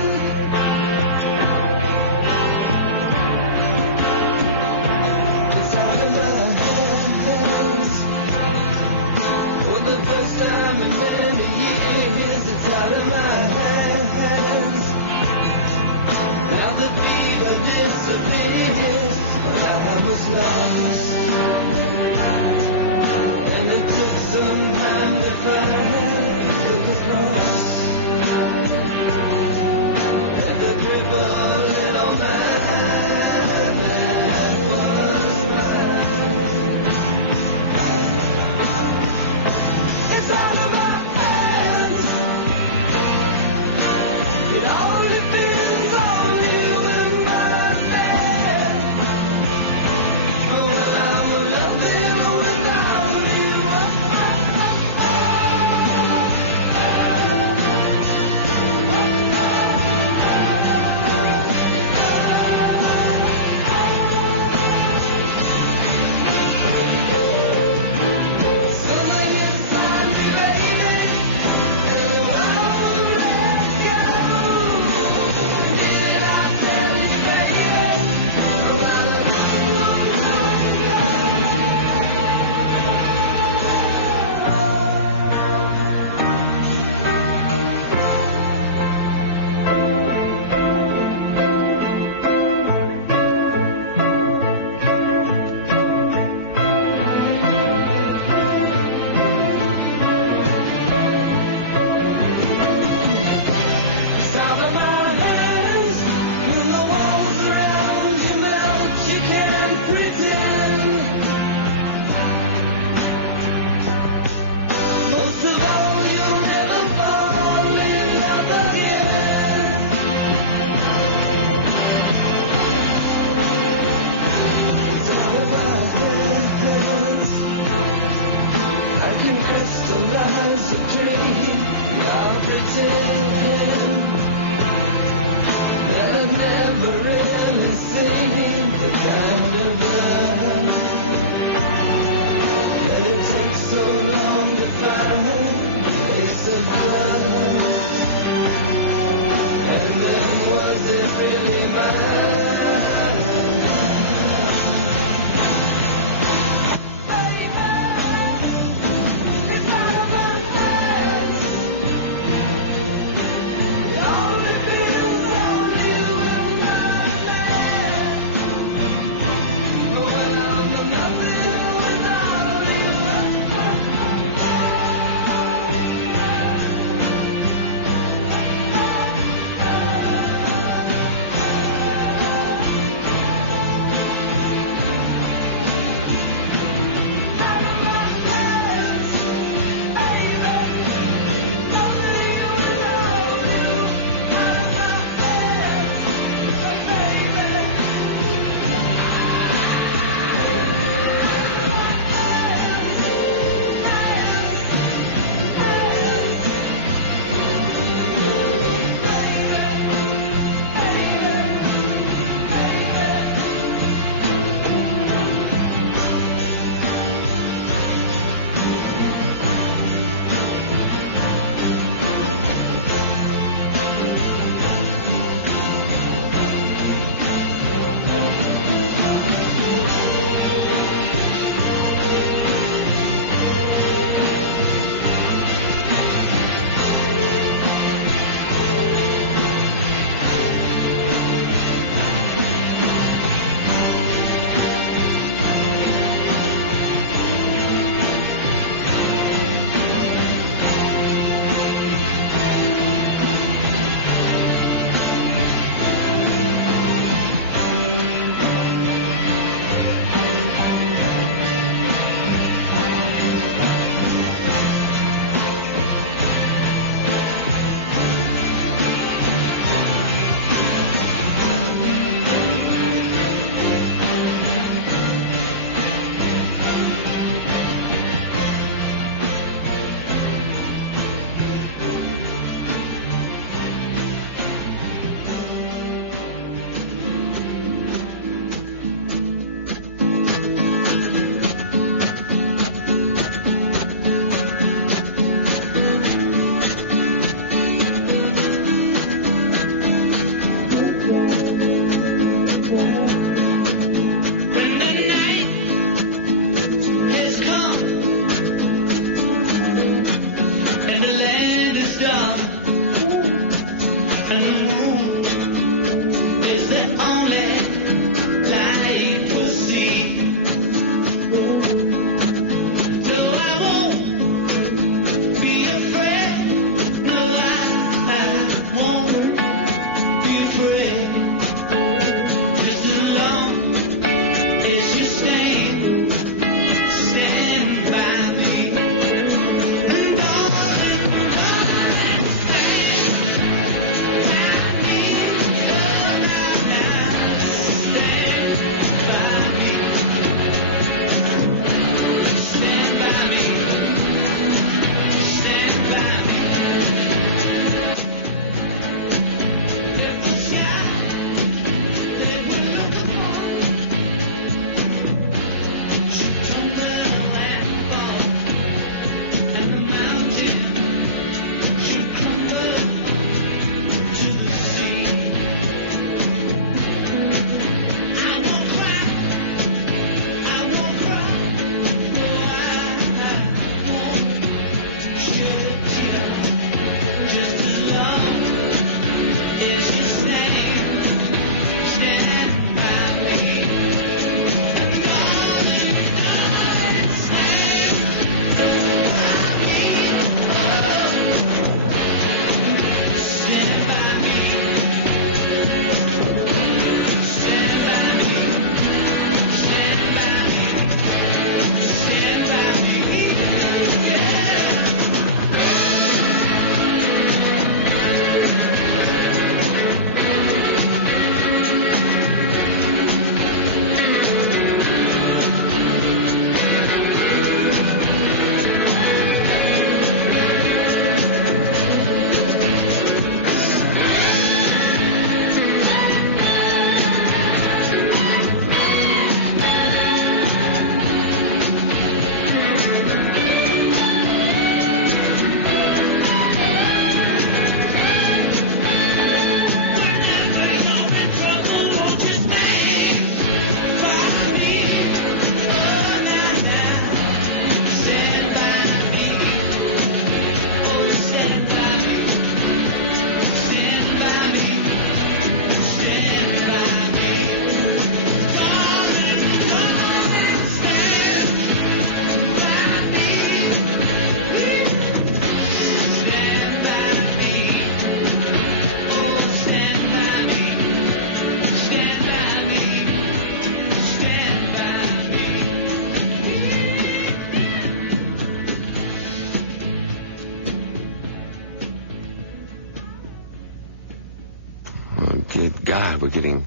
getting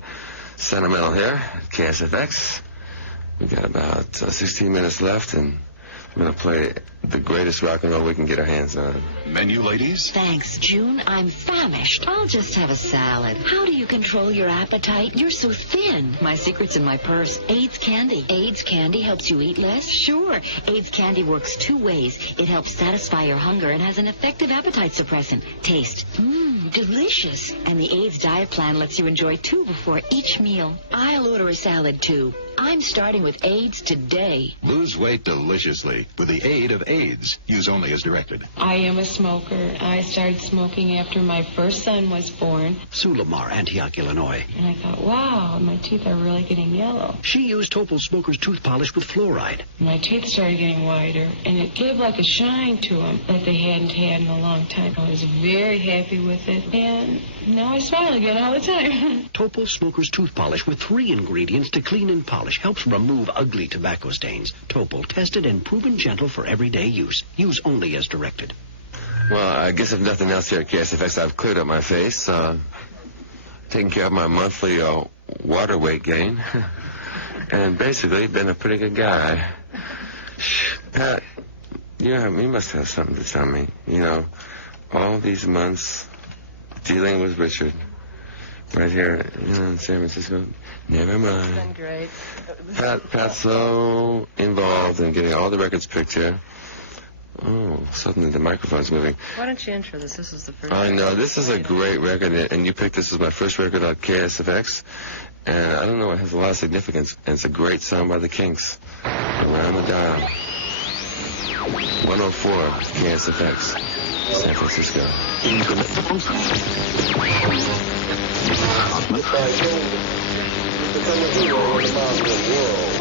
sentimental here at KSFX. We've got about 16 minutes left, and we're going to play the greatest rock and roll we can get our hands on. Menu, ladies? Thanks, June. I'm famished. I'll just have a salad. How do you control your appetite? You're so thin. My secret's in my purse. AIDS candy. AIDS candy helps you eat less? Sure. AIDS candy works 2 ways. It helps satisfy your hunger and has an effective appetite suppressant. Taste. Delicious. And the AIDS diet plan lets you enjoy 2 before each meal. I'll order a salad, too. I'm starting with AIDS today. Lose weight deliciously with the aid of AIDS. Use only as directed. I am a smoker. I started smoking after my first son was born. Sue Lamar, Antioch, Illinois. And I thought, wow, my teeth are really getting yellow. She used Topol Smoker's tooth polish with fluoride. My teeth started getting whiter, and it gave like a shine to them that they hadn't had in a long time. I was very happy with it, and now I smile again all the time. Topol Smoker's tooth polish with 3 ingredients to clean and polish helps remove ugly tobacco stains. Topol, tested and proven gentle for everyday use. Use only as directed. Well, I guess if nothing else here at KSFX, I've cleared up my face, taken care of my monthly water weight gain, and basically been a pretty good guy. Pat, you must have something to tell me. You know, all these months dealing with Richard right here in San Francisco. Never mind. It's been great. Pat's so involved in getting all the records picked here. Oh, suddenly the microphone's moving. Why don't you intro this? This was the first. I know. This is a great record, and you picked this as my first record on KSFX. And I don't know, it has a lot of significance. And it's a great song by the Kinks. Around the Dial. 104 KSFX, San Francisco. Become a hero in the Muslim world.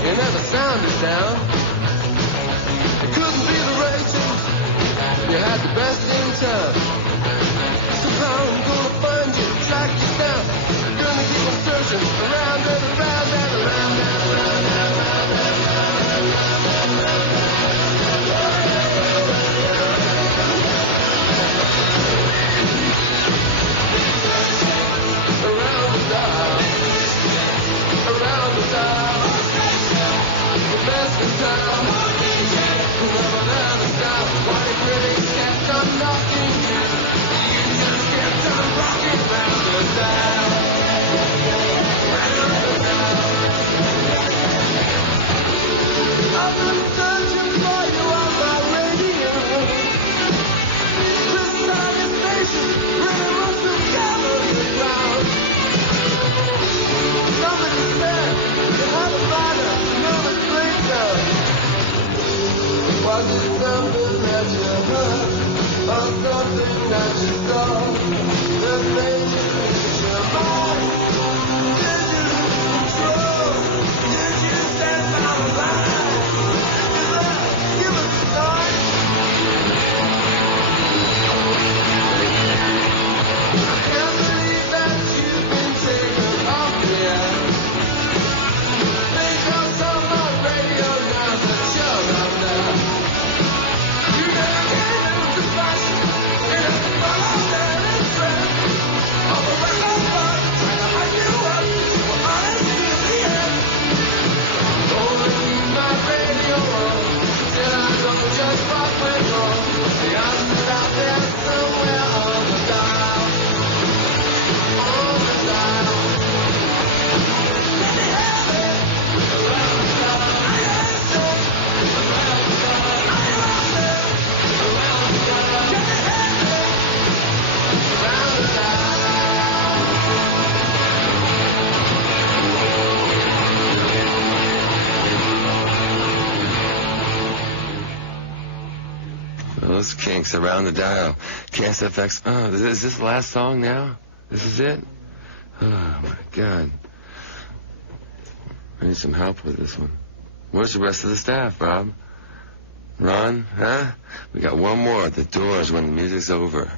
You never sounded down. It couldn't be the ratings. You had the best in town. Somehow I'm gonna find you, track you down. I'm gonna keep on searching around and around and around and around and around and around the dial, around the dial. The best in town. those kinks around the dial. KSFX. Oh, is this the last song now? This is it? Oh, my God. I need some help with this one. Where's the rest of the staff, Rob? Ron, huh? We got one more at the doors when the music's over.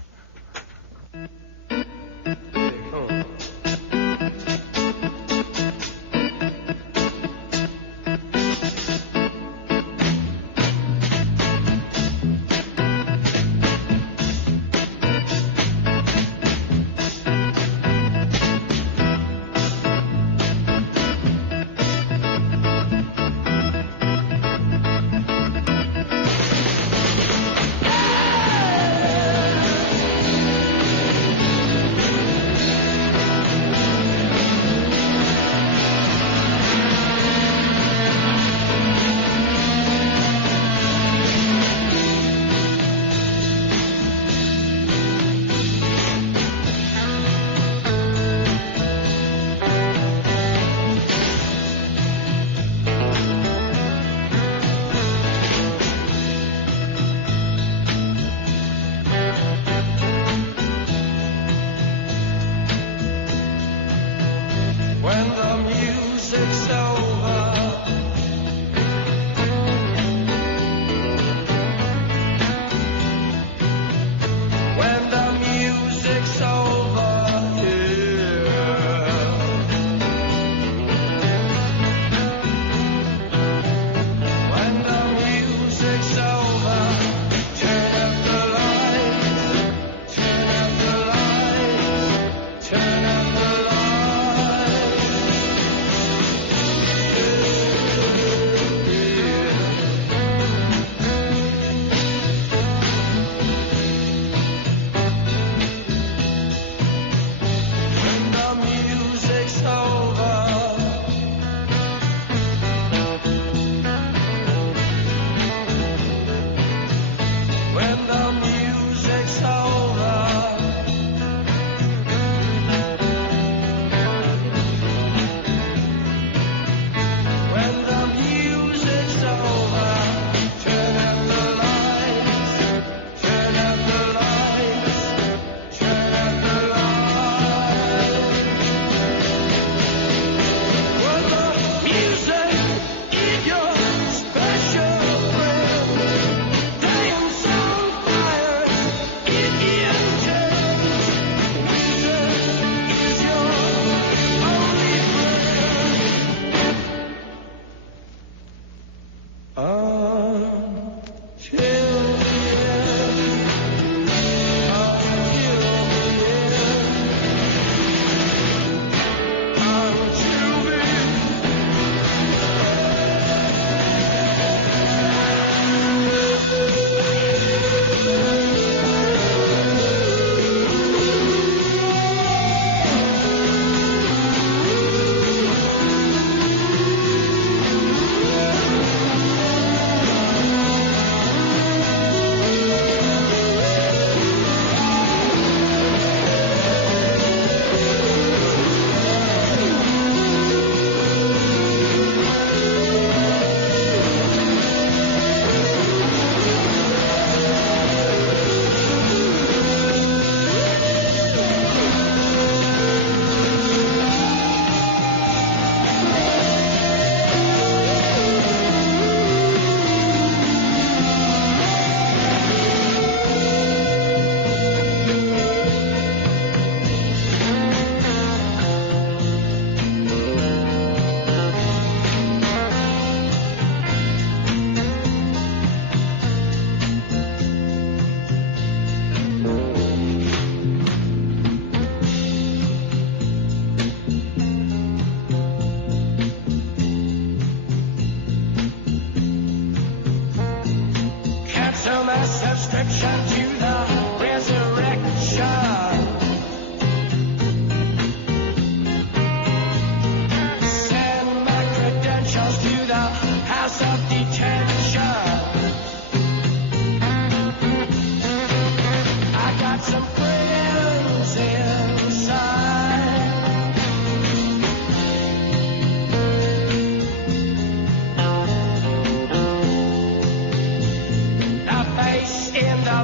subscription to the resurrection. Send my credentials to the house of detention. I got some friends inside. The face in the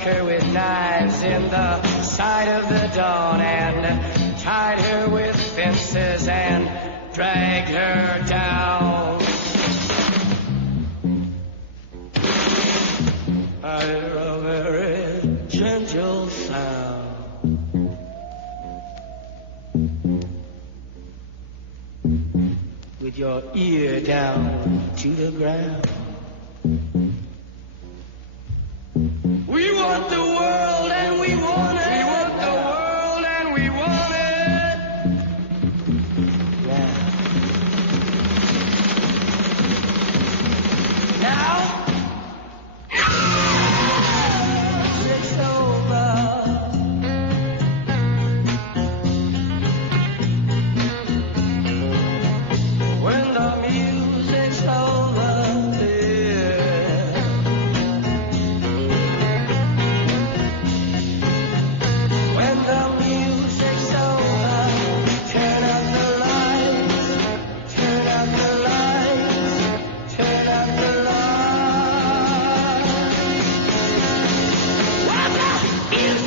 her with knives in the side of the dawn and tied her with fences and dragged her down. I hear a very gentle sound. With your ear down to the ground. We want the world and we want it. We want the world and we want it. Yeah. Now, it's over. When the music's over, yeah. When the music's over, turn up the lights, turn up the lights, turn up the lights. What is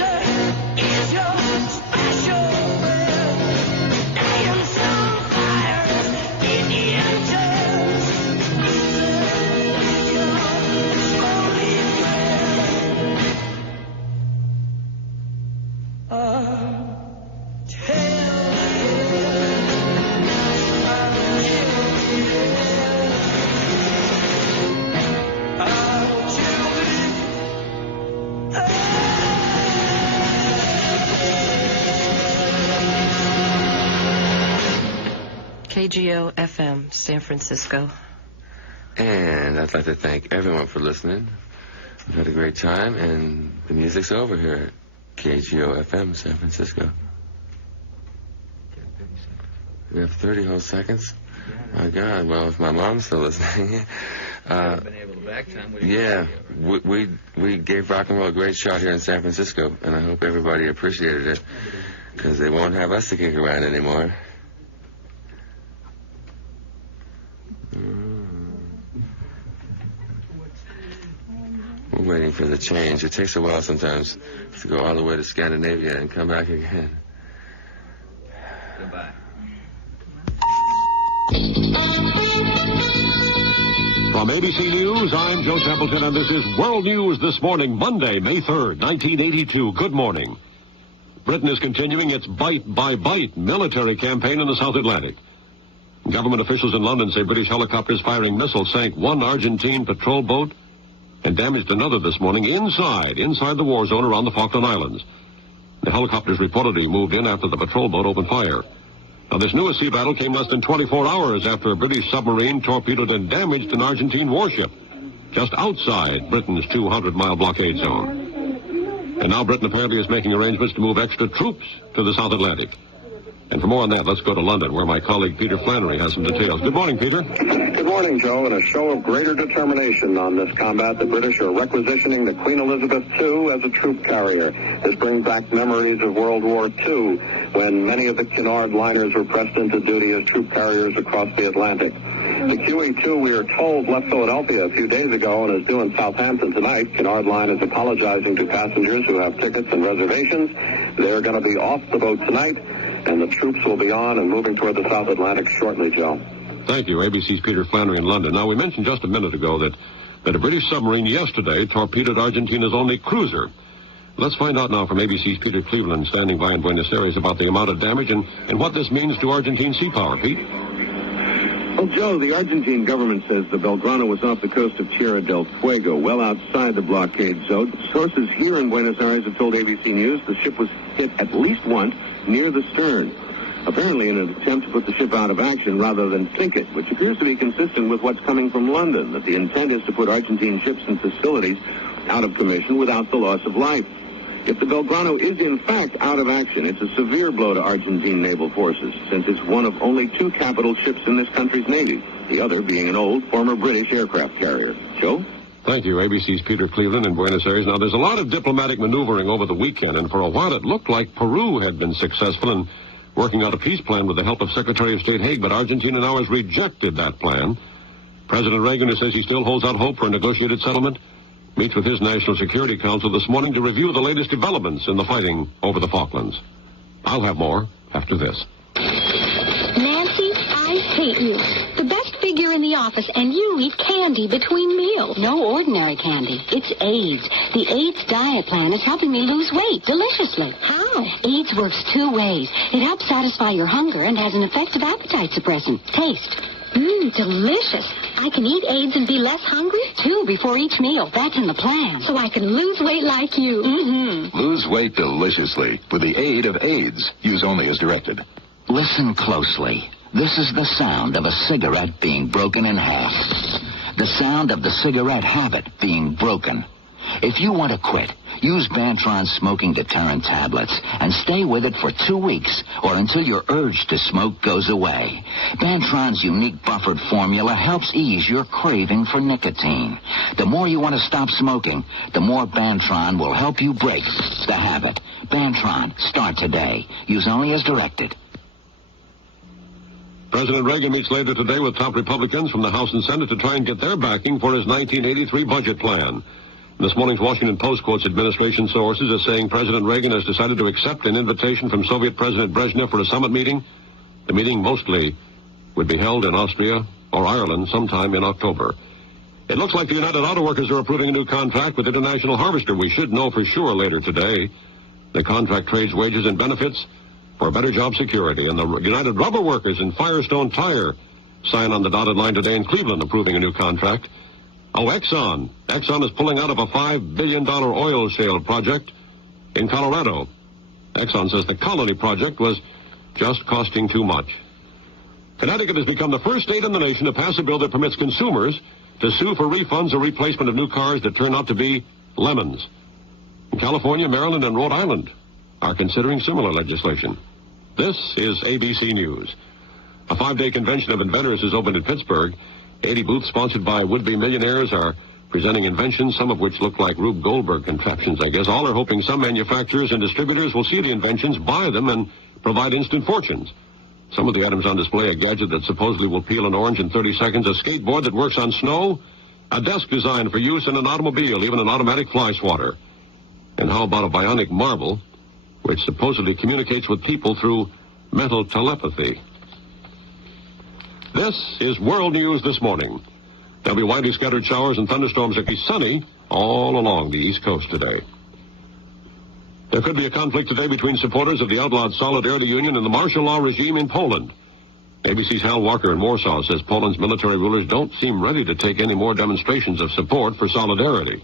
your special friend? Laying some fires in the engines. Your slowly friend. KGO FM, San Francisco. And I'd like to thank everyone for listening. We've had a great time, and the music's over here at KGO FM, San Francisco. We have 30 whole seconds? My God, well, if my mom's still listening. Been able to back time. Yeah, we gave rock and roll a great shot here in San Francisco, and I hope everybody appreciated it, because they won't have us to kick around anymore. We're waiting for the change. It takes a while sometimes to go all the way to Scandinavia and come back again. Goodbye. From ABC News, I'm Joe Templeton, and this is World News This Morning, Monday, May 3rd, 1982. Good morning. Britain is continuing its bite-by-bite military campaign in the South Atlantic. Government officials in London say British helicopters firing missiles sank one Argentine patrol boat and damaged another this morning inside the war zone around the Falkland Islands. The helicopters reportedly moved in after the patrol boat opened fire. Now, this newest sea battle came less than 24 hours after a British submarine torpedoed and damaged an Argentine warship just outside Britain's 200-mile blockade zone. And now Britain apparently is making arrangements to move extra troops to the South Atlantic. And for more on that, let's go to London, where my colleague Peter Flannery has some details. Good morning, Peter. Good morning, Joe. In a show of greater determination on this combat, the British are requisitioning the Queen Elizabeth II as a troop carrier. This brings back memories of World War II, when many of the Cunard liners were pressed into duty as troop carriers across the Atlantic. The QE2, we are told, left Philadelphia a few days ago and is due in Southampton tonight. Cunard Line is apologizing to passengers who have tickets and reservations. They're going to be off the boat tonight, and the troops will be on and moving toward the South Atlantic shortly, Joe. Thank you. ABC's Peter Flannery in London. Now, we mentioned just a minute ago that a British submarine yesterday torpedoed Argentina's only cruiser. Let's find out now from ABC's Peter Cleveland, standing by in Buenos Aires, about the amount of damage and what this means to Argentine sea power. Pete? Well, Joe, the Argentine government says the Belgrano was off the coast of Tierra del Fuego, well outside the blockade zone. Sources here in Buenos Aires have told ABC News the ship was hit at least once near the stern, apparently in an attempt to put the ship out of action rather than sink it, which appears to be consistent with what's coming from London, that the intent is to put Argentine ships and facilities out of commission without the loss of life. If the Belgrano is in fact out of action, it's a severe blow to Argentine naval forces, since it's one of only two capital ships in this country's navy, the other being an old former British aircraft carrier. Joe? Thank you, ABC's Peter Cleveland in Buenos Aires. Now, there's a lot of diplomatic maneuvering over the weekend, and for a while it looked like Peru had been successful in working out a peace plan with the help of Secretary of State Haig, but Argentina now has rejected that plan. President Reagan, who says he still holds out hope for a negotiated settlement, meets with his National Security Council this morning to review the latest developments in the fighting over the Falklands. I'll have more after this. Nancy, I hate you. The best figure in the office, and you eat candy between meals. No ordinary candy. It's AIDS. The AIDS diet plan is helping me lose weight deliciously. How? AIDS works 2 ways. It helps satisfy your hunger and has an effective appetite suppressant. Taste. Delicious. I can eat AIDS and be less hungry? 2 before each meal. That's in the plan. So I can lose weight like you. Mm-hmm. Lose weight deliciously with the aid of AIDS. Use only as directed. Listen closely. This is the sound of a cigarette being broken in half. The sound of the cigarette habit being broken. If you want to quit, use Bantron's smoking deterrent tablets and stay with it for 2 weeks or until your urge to smoke goes away. Bantron's unique buffered formula helps ease your craving for nicotine. The more you want to stop smoking, the more Bantron will help you break the habit. Bantron, start today. Use only as directed. President Reagan meets later today with top Republicans from the House and Senate to try and get their backing for his 1983 budget plan. This morning's Washington Post quotes administration sources as saying President Reagan has decided to accept an invitation from Soviet President Brezhnev for a summit meeting. The meeting mostly would be held in Austria or Ireland sometime in October. It looks like the United Auto Workers are approving a new contract with International Harvester. We should know for sure later today. The contract trades wages and benefits for better job security. And the United Rubber Workers and Firestone Tire sign on the dotted line today in Cleveland approving a new contract. Oh, Exxon. Exxon is pulling out of a $5 billion oil shale project in Colorado. Exxon says the Colony project was just costing too much. Connecticut has become the first state in the nation to pass a bill that permits consumers to sue for refunds or replacement of new cars that turn out to be lemons. In California, Maryland, and Rhode Island are considering similar legislation. This is ABC News. A 5-day convention of inventors has opened in Pittsburgh. 80 booths sponsored by would-be millionaires are presenting inventions, some of which look like Rube Goldberg contraptions, I guess. All are hoping some manufacturers and distributors will see the inventions, buy them, and provide instant fortunes. Some of the items on display: a gadget that supposedly will peel an orange in 30 seconds, a skateboard that works on snow, a desk designed for use in an automobile, even an automatic fly swatter. And how about a bionic marble, which supposedly communicates with people through mental telepathy? This is World News This Morning. There'll be widely scattered showers and thunderstorms that be sunny all along the East Coast today. There could be a conflict today between supporters of the outlawed Solidarity Union and the martial law regime in Poland. ABC's Hal Walker in Warsaw says Poland's military rulers don't seem ready to take any more demonstrations of support for solidarity.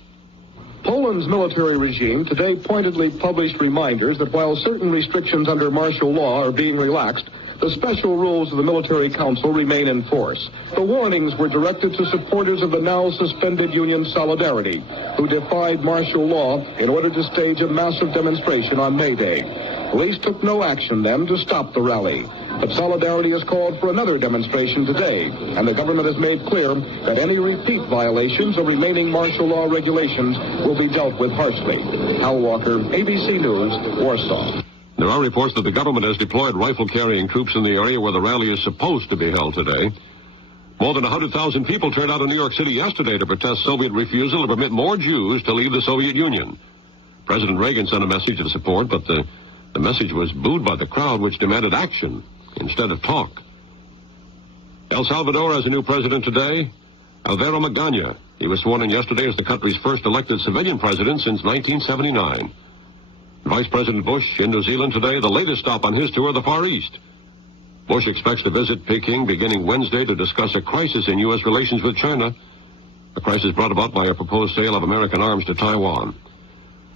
Poland's military regime today pointedly published reminders that while certain restrictions under martial law are being relaxed, the special rules of the military council remain in force. The warnings were directed to supporters of the now suspended Union Solidarity, who defied martial law in order to stage a massive demonstration on May Day. Police took no action then to stop the rally. But Solidarity has called for another demonstration today, and the government has made clear that any repeat violations of remaining martial law regulations will be dealt with harshly. Hal Walker, ABC News, Warsaw. There are reports that the government has deployed rifle-carrying troops in the area where the rally is supposed to be held today. More than 100,000 people turned out in New York City yesterday to protest Soviet refusal to permit more Jews to leave the Soviet Union. President Reagan sent a message of support, but the message was booed by the crowd, which demanded action instead of talk. El Salvador has a new president today, Alvaro Magana. He was sworn in yesterday as the country's first elected civilian president since 1979. Vice President Bush in New Zealand today, the latest stop on his tour of the Far East. Bush expects to visit Peking beginning Wednesday to discuss a crisis in U.S. relations with China, a crisis brought about by a proposed sale of American arms to Taiwan.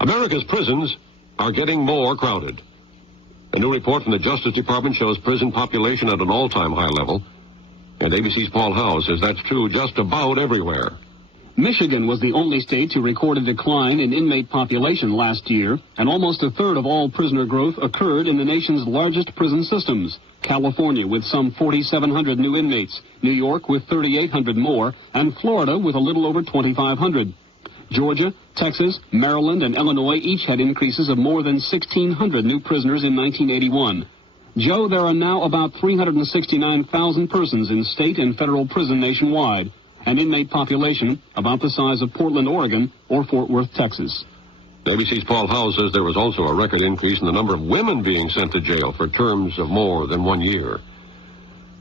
America's prisons are getting more crowded. A new report from the Justice Department shows prison population at an all-time high level, and ABC's Paul Howe says that's true just about everywhere. Michigan was the only state to record a decline in inmate population last year, and almost a third of all prisoner growth occurred in the nation's largest prison systems. California with some 4,700 new inmates, New York with 3,800 more, and Florida with a little over 2,500. Georgia, Texas, Maryland, and Illinois each had increases of more than 1,600 new prisoners in 1981. Joe, there are now about 369,000 persons in state and federal prison nationwide. an inmate population about the size of Portland, Oregon, or Fort Worth, Texas. ABC's Paul Howe says there was also a record increase in the number of women being sent to jail for terms of more than 1 year.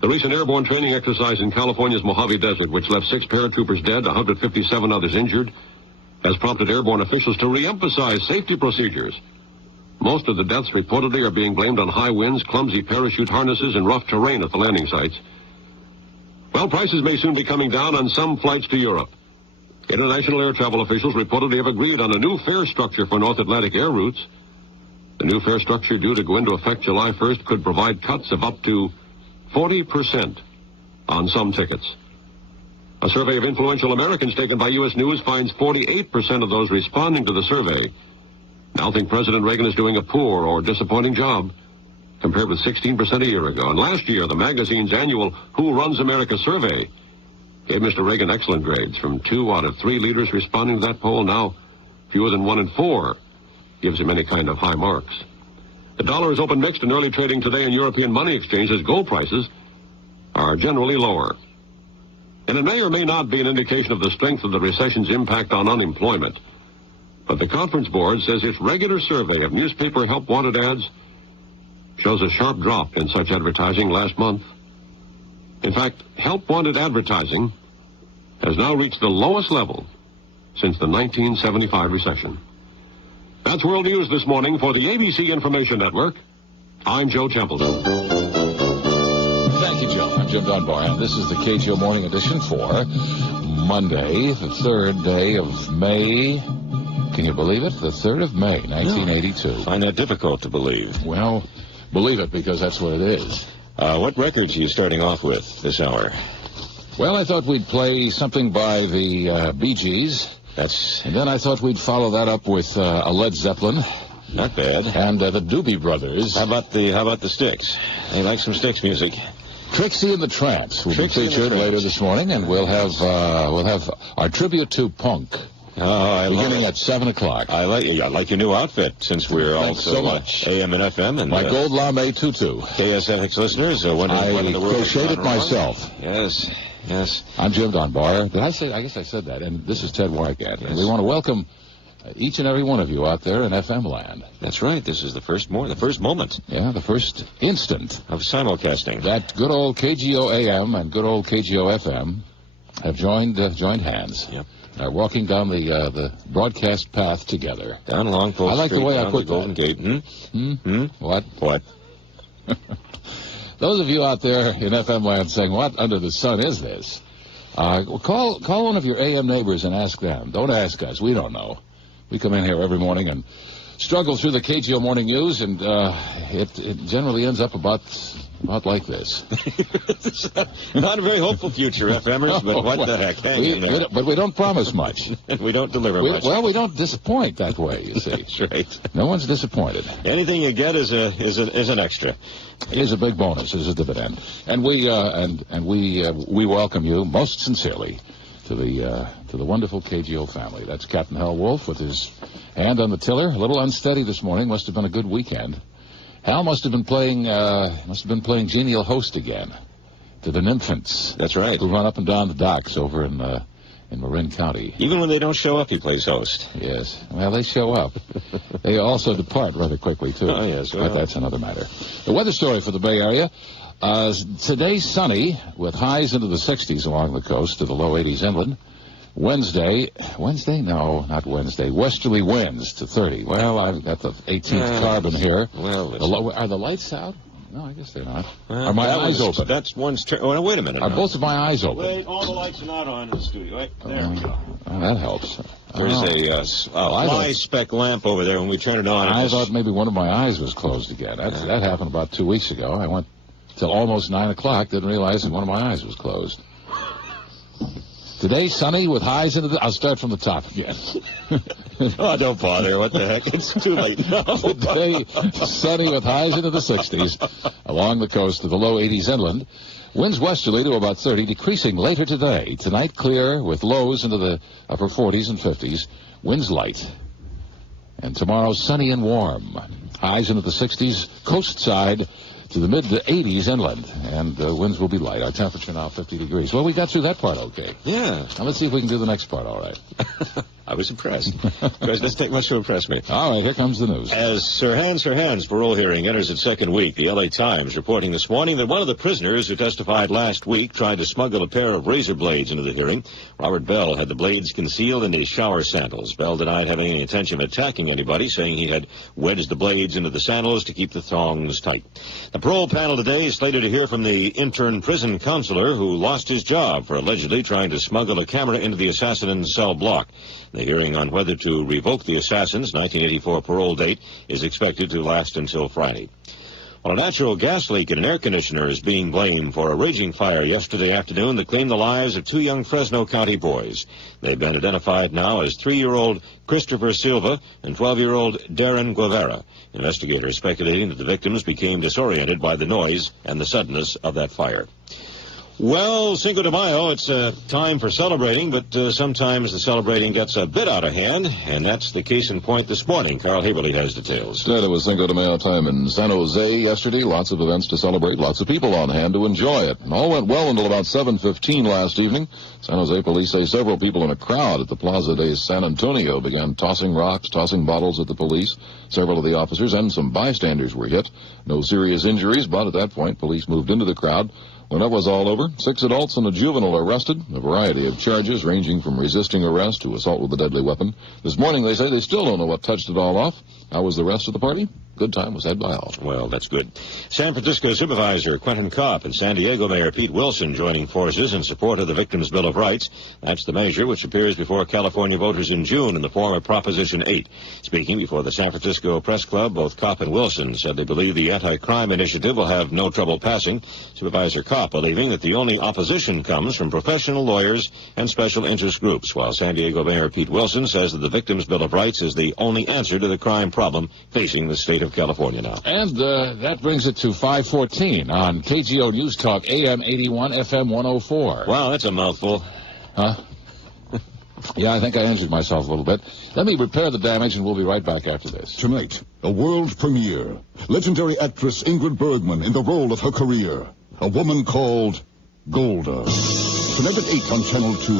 The recent airborne training exercise in California's Mojave Desert, which left 6 paratroopers dead, 157 others injured, has prompted airborne officials to re-emphasize safety procedures. Most of the deaths reportedly are being blamed on high winds, clumsy parachute harnesses, and rough terrain at the landing sites. Well, prices may soon be coming down on some flights to Europe. International air travel officials reportedly have agreed on a new fare structure for North Atlantic air routes. The new fare structure, due to go into effect July 1st, could provide cuts of up to 40% on some tickets. A survey of influential Americans taken by U.S. News finds 48% of those responding to the survey now think President Reagan is doing a poor or disappointing job, compared with 16% a year ago. And last year, the magazine's annual Who Runs America survey gave Mr. Reagan excellent grades. From 2 out of 3 leaders responding to that poll, now fewer than 1 in 4 gives him any kind of high marks. The dollar has opened mixed in early trading today in European money exchanges. Gold prices are generally lower. And it may or may not be an indication of the strength of the recession's impact on unemployment. But the Conference Board says its regular survey of newspaper help wanted ads shows a sharp drop in such advertising last month. In fact, help wanted advertising has now reached the lowest level since the 1975 recession. That's World News this morning for the ABC Information Network. I'm Joe Templeton. Thank you, Joe. I'm Jim Dunbar, and this is the KGO Morning Edition for Monday, the 3rd day of May. Can you believe it? The 3rd of May, 1982. No, I find that difficult to believe. Well, believe it, because that's what it is. What records are you starting off with this hour? Well, I thought we'd play something by the Bee Gees. And then I thought we'd follow that up with a Led Zeppelin. Not bad. And the Doobie Brothers. How about the Styx? They like some Styx music. Trixie and the Tramps will be featured later this morning, and we'll have our tribute to Punk. Beginning at 7 o'clock. I like your new outfit, since we're Thanks also so much. AM and FM. And my gold lame tutu. KSFX listeners, I crocheted it myself. Yes. I'm Jim Dunbar. Did I say? I guess I said that. And this is Ted Weigat. Yes. And we want to welcome each and every one of you out there in FM land. That's right. This is the first moment. Yeah, the first instant of simulcasting. That good old KGO AM and good old KGO FM have joined hands. Yep. Are walking down the broadcast path together. Down along Post I like Street, the way I down put the Golden Gate. What? Those of you out there in FM land saying, what under the sun is this? Call one of your AM neighbors and ask them. Don't ask us. We don't know. We come in here every morning and struggle through the KGO Morning News, and it generally ends up about like this. Not a very hopeful future, FMers, but what the heck? Hang in there. But we don't promise much. We don't deliver much. Well, we don't disappoint that way, you see. That's right. No one's disappointed. Anything you get is an extra. It is a big bonus, is a dividend. And we welcome you most sincerely to the wonderful KGO family. That's Captain Hal Wolf with his hand on the tiller. A little unsteady this morning. Must have been a good weekend. Hal must have been playing genial host again to the Nymphants. That's right. Who run up and down the docks over in Marin County. Even when they don't show up, he plays host. Yes. Well, they show up. They also depart rather quickly, too. Oh, yes. Well. But that's another matter. The weather story for the Bay Area. Today, sunny, with highs into the 60s along the coast to the low 80s inland. Wednesday? No, not Wednesday. Westerly winds to 30. Well, I've got the 18th carbon here. Well, are the lights out? No, I guess they're not. Are my eyes open? That's one's turn. Oh, wait a minute. Are both of my eyes open? Wait, all the lights are not on in the studio. Wait, there we go. Oh, that helps. There's a fly speck lamp over there. When we turn it on, I thought maybe one of my eyes was closed again. That happened about 2 weeks ago. I went till almost 9 o'clock, didn't realize that one of my eyes was closed. Today, sunny with highs into the... I'll start from the top again. Oh, don't bother. What the heck? It's too late now. Today, sunny with highs into the 60s along the coast to the low 80s inland. Winds westerly to about 30, decreasing later today. Tonight, clear with lows into the upper 40s and 50s. Winds light. And tomorrow, sunny and warm. Highs into the 60s. Coast side to the mid-80s inland, and winds will be light. Our temperature now 50 degrees. Well, we got through that part okay. Yeah. Now let's see if we can do the next part all right. I was impressed. Guys, doesn't take much to impress me. All right, here comes the news. As Sirhan's parole hearing enters its second week, the L.A. Times reporting this morning that one of the prisoners who testified last week tried to smuggle a pair of razor blades into the hearing. Robert Bell had the blades concealed in his shower sandals. Bell denied having any intention of attacking anybody, saying he had wedged the blades into the sandals to keep the thongs tight. The parole panel today is slated to hear from the intern prison counselor who lost his job for allegedly trying to smuggle a camera into the assassin's cell block. The hearing on whether to revoke the assassin's 1984 parole date is expected to last until Friday. Well, a natural gas leak in an air conditioner is being blamed for a raging fire yesterday afternoon that claimed the lives of 2 young Fresno County boys. They've been identified now as 3-year-old Christopher Silva and 12-year-old Darren Guevara. Investigators speculating that the victims became disoriented by the noise and the suddenness of that fire. Well, Cinco de Mayo, it's time for celebrating, but sometimes the celebrating gets a bit out of hand, and that's the case in point this morning. Carl Haverly has details. Instead, it was Cinco de Mayo time in San Jose yesterday. Lots of events to celebrate, lots of people on hand to enjoy it. And all went well until about 7:15 last evening. San Jose police say several people in a crowd at the Plaza de San Antonio began tossing rocks, tossing bottles at the police. Several of the officers and some bystanders were hit. No serious injuries, but at that point, police moved into the crowd. When that was all over, 6 adults and a juvenile arrested, a variety of charges ranging from resisting arrest to assault with a deadly weapon. This morning, they say they still don't know what touched it all off. How was the rest of the party? Good time was had by all. Well, that's good. San Francisco Supervisor Quentin Kopp and San Diego Mayor Pete Wilson joining forces in support of the Victims' Bill of Rights. That's the measure which appears before California voters in June in the form of Proposition 8. Speaking before the San Francisco Press Club, both Kopp and Wilson said they believe the anti-crime initiative will have no trouble passing. Supervisor Kopp believing that the only opposition comes from professional lawyers and special interest groups, while San Diego Mayor Pete Wilson says that the Victims' Bill of Rights is the only answer to the crime problem facing the state of California now. And that brings it to 5:14 on KGO News Talk, AM 81, FM 104. Wow, that's a mouthful. Huh? Yeah, I think I injured myself a little bit. Let me repair the damage, and we'll be right back after this. Tonight, a world premiere. Legendary actress Ingrid Bergman in the role of her career. A woman called Golda. Tonight at 8 on Channel 2,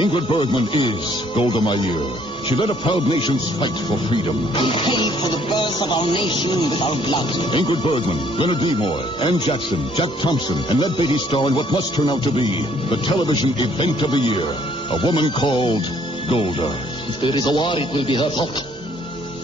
Ingrid Bergman is Golda Meir. She led a proud nation's fight for freedom. We paid for the birth of our nation with our blood. Ingrid Bergman, Leonard Nimoy, Ann Jackson, Jack Thompson, and Ned Beatty star in what must turn out to be the television event of the year. A woman called Golda. If there is a war, it will be her fault.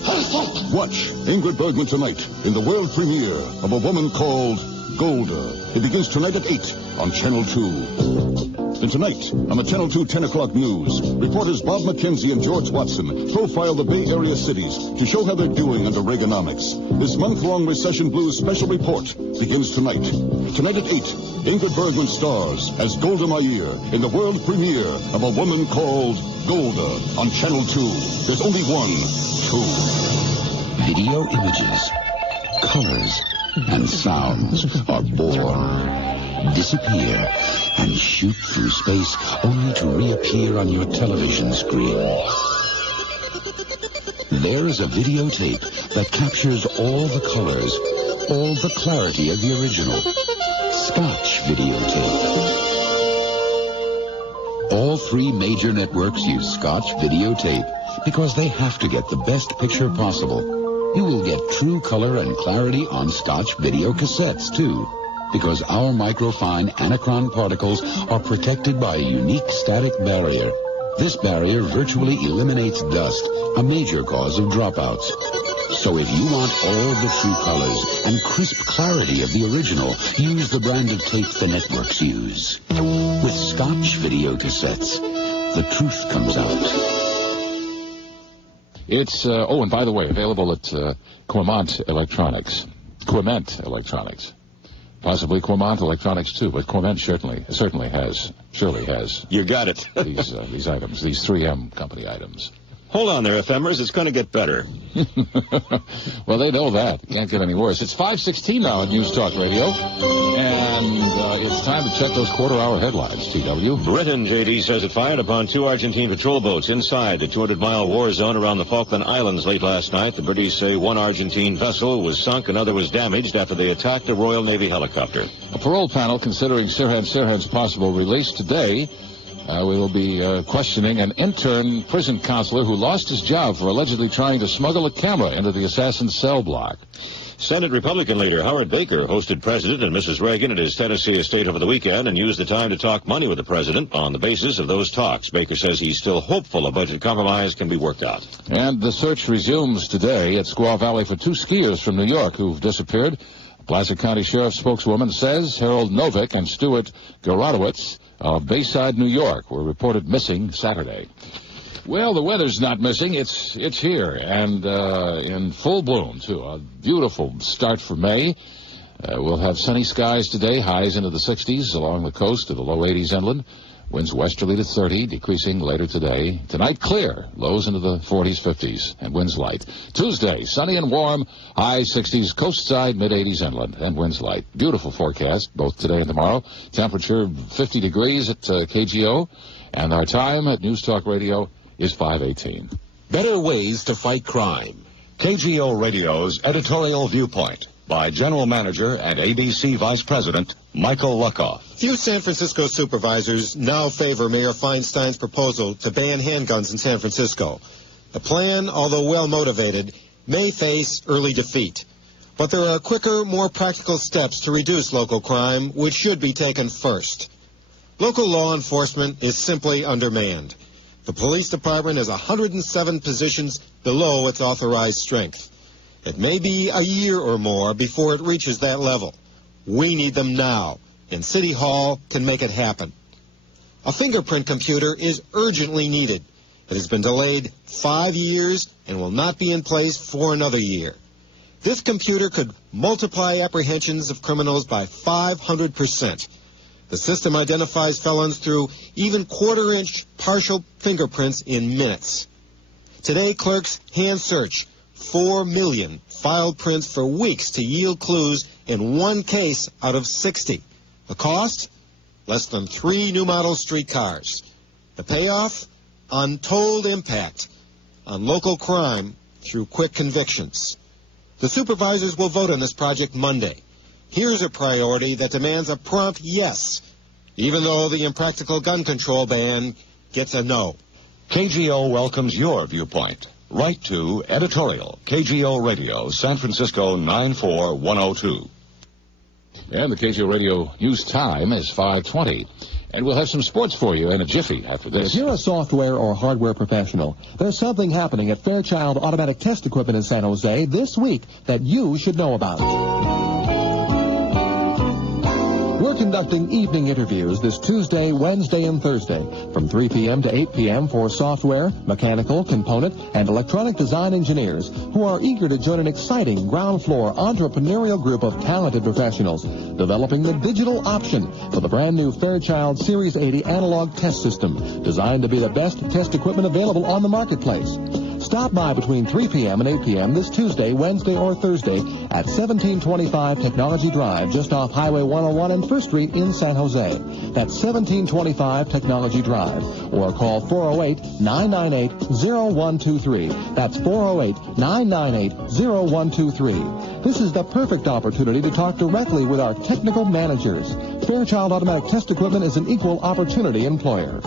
Her fault! Watch Ingrid Bergman tonight in the world premiere of A Woman Called Golda. It begins tonight at 8 on Channel 2. And tonight, on the Channel 2 10 o'clock news, reporters Bob McKenzie and George Watson profile the Bay Area cities to show how they're doing under Reaganomics. This month-long Recession Blues special report begins tonight. Tonight at 8, Ingrid Bergman stars as Golda Meir in the world premiere of A Woman Called Golda on Channel 2. There's only one 2. Video images, colors, and sounds are born, disappear, and shoot through space only to reappear on your television screen. There is a videotape that captures all the colors, all the clarity of the original. Scotch videotape. All 3 major networks use Scotch videotape because they have to get the best picture possible. You will get true color and clarity on Scotch video cassettes, too, because our microfine anachron particles are protected by a unique static barrier. This barrier virtually eliminates dust, a major cause of dropouts. So if you want all the true colors and crisp clarity of the original, use the brand of tape the networks use. With Scotch video cassettes, the truth comes out. It's, and by the way, available at Quement Electronics. Possibly Quement Electronics, too, but Quement surely has. You got it. these items, these 3M company items. Hold on there, ephemers. It's going to get better. Well, they know that. Can't get any worse. It's 5:16 now at News Talk Radio. And it's time to check those quarter-hour headlines, TW. Britain, J.D., says it fired upon 2 Argentine patrol boats inside the 200-mile war zone around the Falkland Islands late last night. The British say 1 Argentine vessel was sunk, another was damaged after they attacked a Royal Navy helicopter. A parole panel considering Sirhan's possible release today. We will be questioning an intern prison counselor who lost his job for allegedly trying to smuggle a camera into the assassin's cell block. Senate Republican leader Howard Baker hosted President and Mrs. Reagan at his Tennessee estate over the weekend and used the time to talk money with the president on the basis of those talks. Baker says he's still hopeful a budget compromise can be worked out. And the search resumes today at Squaw Valley for 2 skiers from New York who've disappeared. Placer County Sheriff's spokeswoman says Harold Novick and Stuart Garodowitz of Bayside, New York, were reported missing Saturday. Well, the weather's not missing. It's here, and in full bloom, too. A beautiful start for May. We'll have sunny skies today, highs into the 60s along the coast to the low 80s inland. Winds westerly to 30, decreasing later today. Tonight, clear, lows into the 40s, 50s, and winds light. Tuesday, sunny and warm, high 60s, coast side, mid-80s inland, and winds light. Beautiful forecast, both today and tomorrow. Temperature 50 degrees at KGO, and our time at News Talk Radio is 5:18. Better Ways to Fight Crime. KGO Radio's Editorial Viewpoint by General Manager and ABC Vice President Michael Luckoff. Few San Francisco supervisors now favor Mayor Feinstein's proposal to ban handguns in San Francisco. The plan, although well-motivated, may face early defeat. But there are quicker, more practical steps to reduce local crime, which should be taken first. Local law enforcement is simply undermanned. The police department has 107 positions below its authorized strength. It may be a year or more before it reaches that level. We need them now, and City Hall can make it happen. A fingerprint computer is urgently needed. It has been delayed 5 years and will not be in place for another year. This computer could multiply apprehensions of criminals by 500%. The system identifies felons through even quarter-inch partial fingerprints in minutes. Today, clerks hand search 4 million filed prints for weeks to yield clues in 1 case out of 60. The cost? Less than 3 new model streetcars. The payoff? Untold impact on local crime through quick convictions. The supervisors will vote on this project Monday. Here's a priority that demands a prompt yes, even though the impractical gun control ban gets a no. KGO welcomes your viewpoint. Write to Editorial, KGO Radio, San Francisco 94102. And the KGO Radio news time is 5:20. And we'll have some sports for you in a jiffy after this. If you're a software or hardware professional, there's something happening at Fairchild Automatic Test Equipment in San Jose this week that you should know about. We're conducting evening interviews this Tuesday, Wednesday, and Thursday from 3 p.m. to 8 p.m. for software, mechanical, component, and electronic design engineers who are eager to join an exciting ground-floor entrepreneurial group of talented professionals developing the digital option for the brand-new Fairchild Series 80 analog test system designed to be the best test equipment available on the marketplace. Stop by between 3 p.m. and 8 p.m. this Tuesday, Wednesday, or Thursday at 1725 Technology Drive, just off Highway 101 and 1st Street in San Jose. That's 1725 Technology Drive. Or call 408-998-0123. That's 408-998-0123. This is the perfect opportunity to talk directly with our technical managers. Fairchild Automatic Test Equipment is an equal opportunity employer.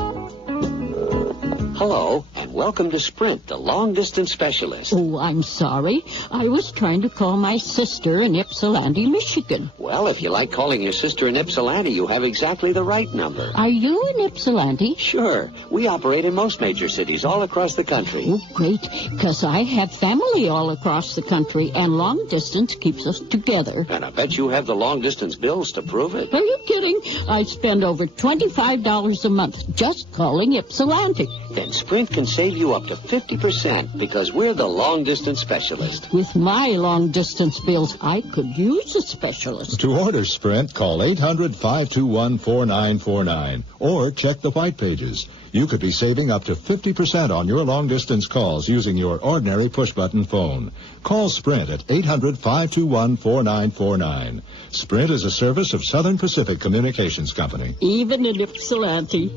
Hello, and welcome to Sprint, the long-distance specialist. Oh, I'm sorry. I was trying to call my sister in Ypsilanti, Michigan. Well, if you like calling your sister in Ypsilanti, you have exactly the right number. Are you in Ypsilanti? Sure. We operate in most major cities all across the country. Oh, great, because I have family all across the country, and long distance keeps us together. And I bet you have the long-distance bills to prove it. Are you kidding? I spend over $25 a month just calling Ypsilanti. Then Sprint can save you up to 50% because we're the long-distance specialist. With my long-distance bills, I could use a specialist. To order Sprint, call 800-521-4949 or check the white pages. You could be saving up to 50% on your long-distance calls using your ordinary push-button phone. Call Sprint at 800-521-4949. Sprint is a service of Southern Pacific Communications Company. Even in Ypsilanti.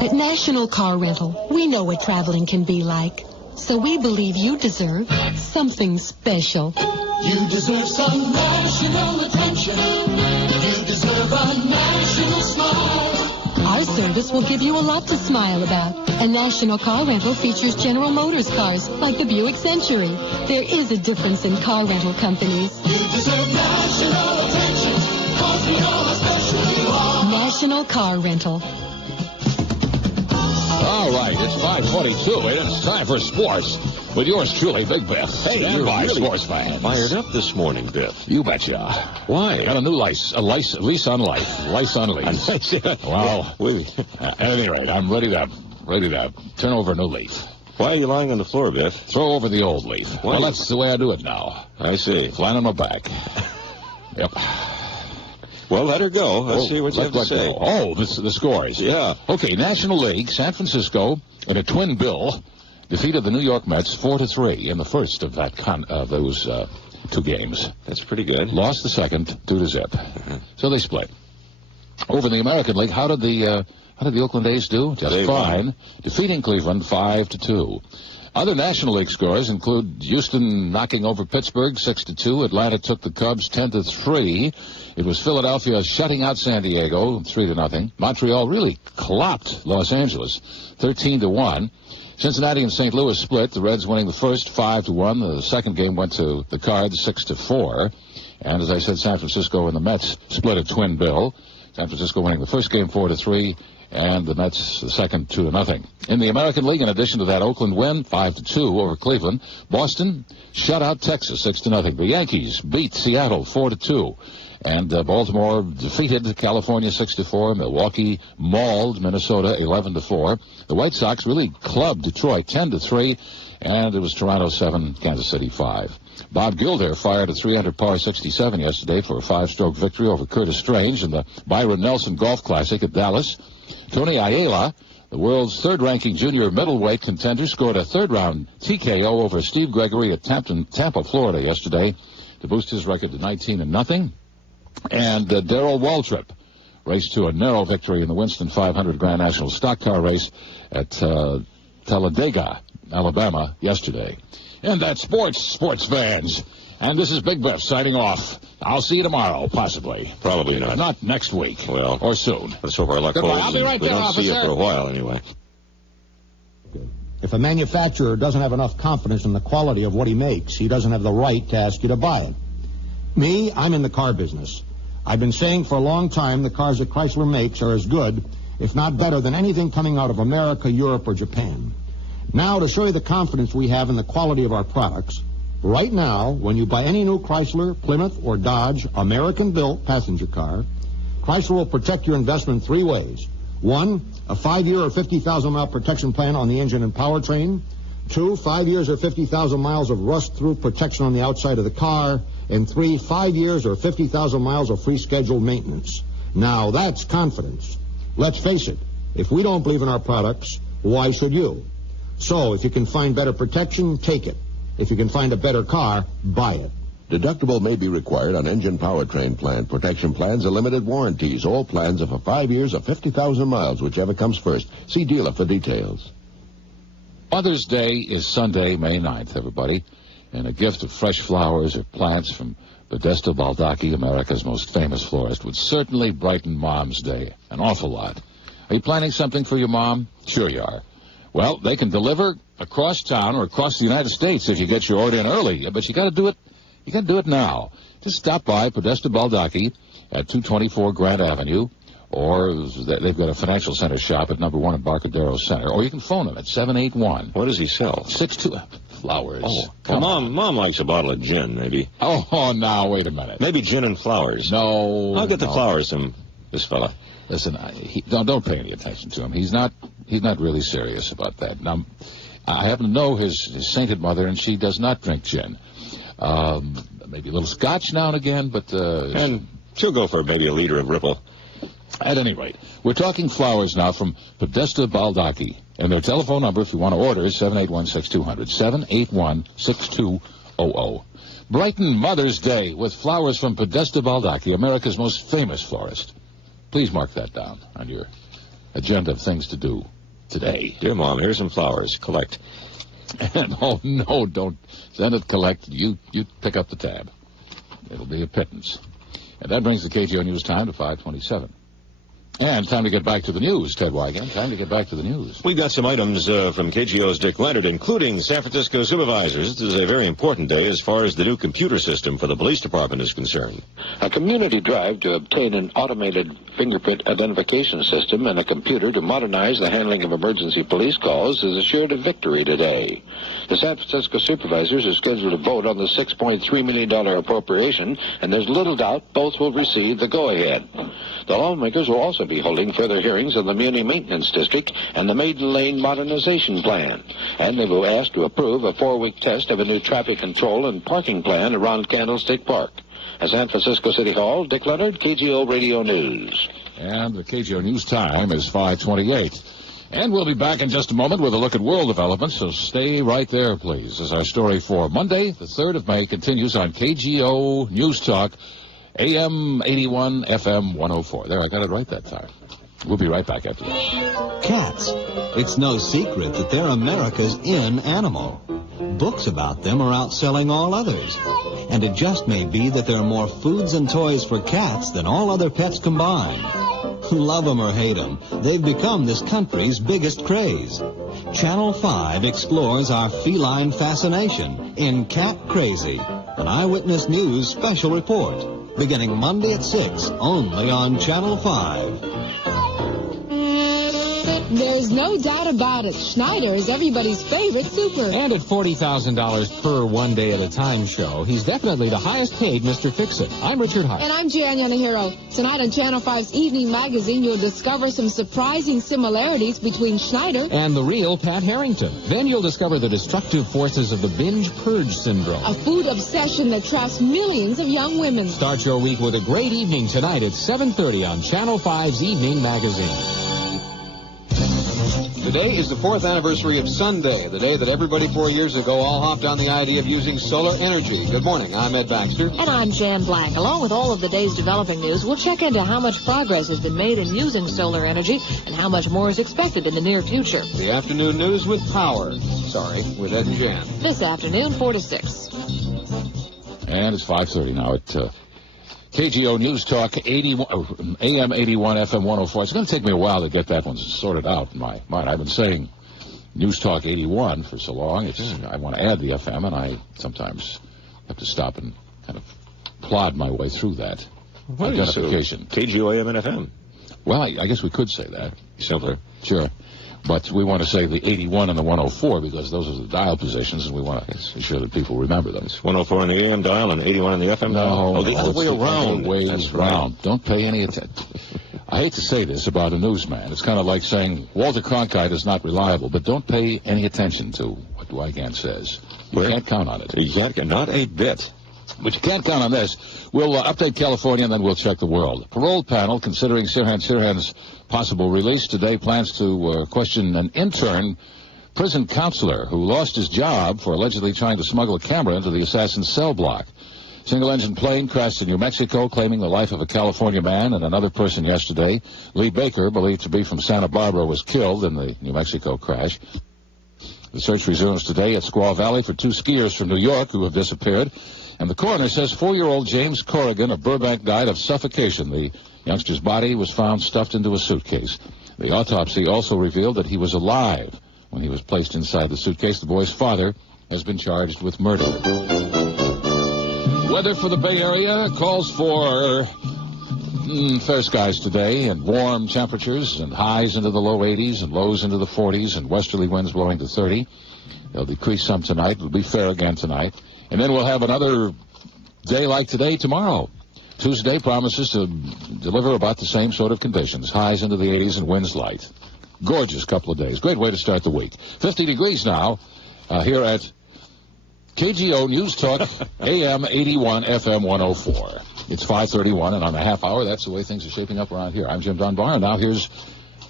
At National Car Rental, we know what traveling can be like. So we believe you deserve something special. You deserve some national attention. You deserve a national smile. Our service will give you a lot to smile about. And National Car Rental features General Motors cars, like the Buick Century. There is a difference in car rental companies. You deserve national attention, 'cause we know how special you are. National Car Rental. All right, it's 5:22, and it's time for sports with yours truly, Big Biff. Hey, you're really sports fans. Fired up this morning, Biff. You betcha. Why? Got a new lease on life. Lease on lease. Well, at any rate, I'm ready to turn over a new leaf. Why are you lying on the floor, Biff? Throw over the old leaf. Why? Well, that's the way I do it now. I see. Flying on my back. Yep. Well, let her go. Let's see what you have to say. Go. Oh, the scores. Yeah. Okay, National League, San Francisco, in a twin bill, defeated the New York Mets 4-3 in the first of those two games. That's pretty good. Lost the second 2-0. So they split. Over in the American League, how did the Oakland A's do? Just fine, defeating Cleveland 5-2. Other National League scores include Houston knocking over Pittsburgh 6-2. Atlanta took the Cubs 10-3. It was Philadelphia shutting out San Diego 3-0. Montreal really clopped Los Angeles 13-1. Cincinnati and St. Louis split. The Reds winning the first 5-1. The second game went to the Cards 6-4. And as I said, San Francisco and the Mets split a twin bill. San Francisco winning the first game 4-3. And the Mets, the second, 2-0. In the American League, in addition to that, Oakland win 5-2 over Cleveland. Boston shut out Texas 6-0. The Yankees beat Seattle 4-2. And Baltimore defeated California 6-4. Milwaukee mauled Minnesota 11-4. The White Sox really clubbed Detroit 10-3. And it was Toronto 7, Kansas City 5. Bob Gilder fired a 300 par 67 yesterday for a 5-stroke victory over Curtis Strange in the Byron Nelson Golf Classic at Dallas. Tony Ayala, the world's third-ranking junior middleweight contender, scored a third-round TKO over Steve Gregory at Tampa, Florida yesterday to boost his record to 19-0. And Darrell Waltrip raced to a narrow victory in the Winston 500 Grand National Stock Car Race at Talladega, Alabama yesterday. And that's sports fans. And this is Big Biff signing off. I'll see you tomorrow, possibly. Probably not. Not next week. Well. Or soon. Let's hope our luck holds. I'll be right we there, don't officer. see you for a while, anyway. If a manufacturer doesn't have enough confidence in the quality of what he makes, he doesn't have the right to ask you to buy it. Me, I'm in the car business. I've been saying for a long time the cars that Chrysler makes are as good, if not better, than anything coming out of America, Europe, or Japan. Now, to show you the confidence we have in the quality of our products, right now, when you buy any new Chrysler, Plymouth, or Dodge American-built passenger car, Chrysler will protect your investment 3 ways. 1, a 5-year or 50,000-mile protection plan on the engine and powertrain. 2, 5 years or 50,000 miles of rust-through protection on the outside of the car. And 3, 5 years or 50,000 miles of free scheduled maintenance. Now, that's confidence. Let's face it, if we don't believe in our products, why should you? So, if you can find better protection, take it. If you can find a better car, buy it. Deductible may be required on engine powertrain plan. Protection plans are limited warranties. All plans are for 5 years or 50,000 miles, whichever comes first. See dealer for details. Mother's Day is Sunday, May 9th, everybody. And a gift of fresh flowers or plants from Podesta Baldacci, America's most famous florist, would certainly brighten Mom's Day an awful lot. Are you planning something for your mom? Sure you are. Well, they can deliver across town or across the United States if you get your order in early. But you got to do it. You got to do it now. Just stop by Podesta Baldacci at 224 Grant Avenue, or they've got a financial center shop at number 1 Embarcadero Center, or you can phone them at 781. What does he sell? 62 flowers. Oh, come on. Mom likes a bottle of gin, maybe. Oh, now wait a minute. Maybe gin and flowers. No. I'll get the flowers from this fella. Listen, don't pay any attention to him. He's not really serious about that. Now, I happen to know his sainted mother, and she does not drink gin. maybe a little scotch now and again, but... and she'll go for maybe a liter of Ripple. At any rate, we're talking flowers now from Podesta Baldacci. And their telephone number, if you want to order, is 781-6200, 781-6200. Brighten Mother's Day with flowers from Podesta Baldacci, America's most famous florist. Please mark that down on your agenda of things to do today. Dear Mom, here's some flowers. Collect. And, oh, no, don't send it collect. You pick up the tab. It'll be a pittance. And that brings the KGO News time to 5:27. And time to get back to the news, Ted Wigan. Time to get back to the news. We've got some items from KGO's Dick Leonard, including San Francisco supervisors. This is a very important day as far as the new computer system for the police department is concerned. A community drive to obtain an automated fingerprint identification system and a computer to modernize the handling of emergency police calls is assured a victory today. The San Francisco supervisors are scheduled to vote on the $6.3 million appropriation, and there's little doubt both will receive the go-ahead. The lawmakers will also be holding further hearings on the Muni Maintenance District and the Maiden Lane Modernization Plan. And they will ask to approve a 4-week test of a new traffic control and parking plan around Candlestick Park. At San Francisco City Hall, Dick Leonard, KGO Radio News. And the KGO News time is 5:28. And we'll be back in just a moment with a look at world developments, so stay right there, please, as our story for Monday, the 3rd of May, continues on KGO News Talk, AM 81, FM 104. There, I got it right that time. We'll be right back after this. Cats. It's no secret that they're America's in animal. Books about them are outselling all others. And it just may be that there are more foods and toys for cats than all other pets combined. Love them or hate them, they've become this country's biggest craze. Channel 5 explores our feline fascination in Cat Crazy, an Eyewitness News special report, beginning Monday at 6, only on Channel 5. There's no doubt about it. Schneider is everybody's favorite super. And at $40,000 per one-day-at-a-time show, he's definitely the highest-paid Mr. Fix-It. I'm Richard Hart. And I'm Jan Yanahiro. Tonight on Channel 5's Evening Magazine, you'll discover some surprising similarities between Schneider and the real Pat Harrington. Then you'll discover the destructive forces of the binge-purge syndrome. A food obsession that traps millions of young women. Start your week with a great evening tonight at 7:30 on Channel 5's Evening Magazine. Today is the 4th anniversary of Sunday, the day that everybody 4 years ago all hopped on the idea of using solar energy. Good morning. I'm Ed Baxter. And I'm Jan Black. Along with all of the day's developing news, we'll check into how much progress has been made in using solar energy and how much more is expected in the near future. The afternoon news with power. with Ed and Jan. This afternoon, 4 to 6. And it's 5:30 now at KGO News Talk, AM 81, FM 104. It's going to take me a while to get that one sorted out in my mind. I've been saying News Talk 81 for so long. I want to add the FM, and I sometimes have to stop and kind of plod my way through that identification. KGO AM and FM. Well, I guess we could say that. Simpler. Sure. But we want to say the 81 and the 104 because those are the dial positions, and we want to be sure that people remember them. It's 104 on the AM dial and 81 on the FM dial. No, the other way around. That's round. Don't pay any attention. I hate to say this about a newsman. It's kind of like saying Walter Cronkite is not reliable, but don't pay any attention to what Wygant says. You can't count on it. Exactly. Not a bit. But you can't count on this. We'll update California, and then we'll check the world. Parole panel, considering Sirhan's possible release today, plans to question an intern prison counselor who lost his job for allegedly trying to smuggle a camera into the assassin's cell block. Single-engine plane crashed in New Mexico, claiming the life of a California man and another person yesterday. Lee Baker, believed to be from Santa Barbara, was killed in the New Mexico crash. The search resumes today at Squaw Valley for 2 skiers from New York who have disappeared. And the coroner says 4-year-old James Corrigan of Burbank died of suffocation. The youngster's body was found stuffed into a suitcase. The autopsy also revealed that he was alive when he was placed inside the suitcase. The boy's father has been charged with murder. Weather for the Bay Area calls for fair skies today and warm temperatures and highs into the low 80s and lows into the 40s and westerly winds blowing to 30. They'll decrease some tonight. It'll be fair again tonight. And then we'll have another day like today tomorrow. Tuesday promises to deliver about the same sort of conditions. Highs into the 80s and winds light. Gorgeous couple of days. Great way to start the week. 50 degrees now here at KGO News Talk, AM 81, FM 104. It's 5:31, and on a half hour, that's the way things are shaping up around here. I'm Jim Dunbar, and now here's...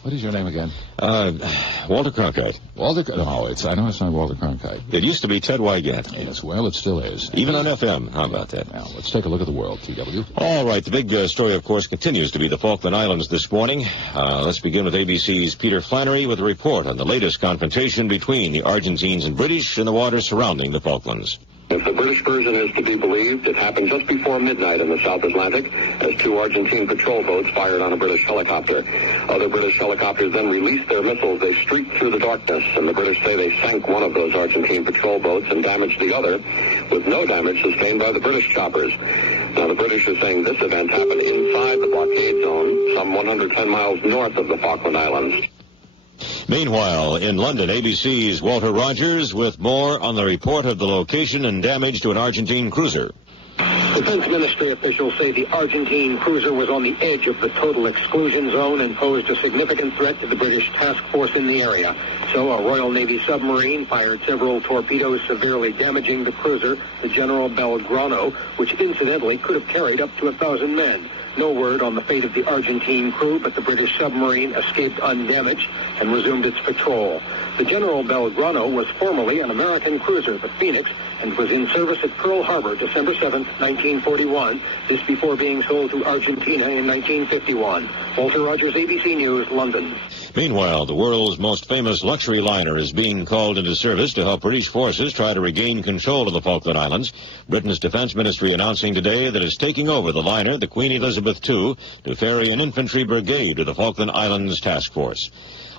What is your name again? Walter Cronkite. No, I know it's not Walter Cronkite. It used to be Ted Wygant. Yes, well, it still is. Even on FM. How about that? Now, let's take a look at the world, TW. All right, the big story, of course, continues to be the Falkland Islands this morning. Let's begin with ABC's Peter Flannery with a report on the latest confrontation between the Argentines and British in the waters surrounding the Falklands. If the British version is to be believed, it happened just before midnight in the South Atlantic as two Argentine patrol boats fired on a British helicopter. Other British helicopters then released their missiles. They streaked through the darkness, and the British say they sank one of those Argentine patrol boats and damaged the other, with no damage sustained by the British choppers. Now, the British are saying this event happened inside the blockade zone, some 110 miles north of the Falkland Islands. Meanwhile, in London, ABC's Walter Rogers with more on the report of the location and damage to an Argentine cruiser. Defense Ministry officials say the Argentine cruiser was on the edge of the total exclusion zone and posed a significant threat to the British task force in the area. So a Royal Navy submarine fired several torpedoes, severely damaging the cruiser, the General Belgrano, which incidentally could have carried up to 1,000 men. No word on the fate of the Argentine crew, but the British submarine escaped undamaged and resumed its patrol. The General Belgrano was formerly an American cruiser, the Phoenix, and was in service at Pearl Harbor December 7, 1941, this before being sold to Argentina in 1951. Walter Rogers, ABC News, London. Meanwhile, the world's most famous luxury liner is being called into service to help British forces try to regain control of the Falkland Islands. Britain's Defense Ministry announcing today that it's taking over the liner, the Queen Elizabeth II, to ferry an infantry brigade to the Falkland Islands Task Force.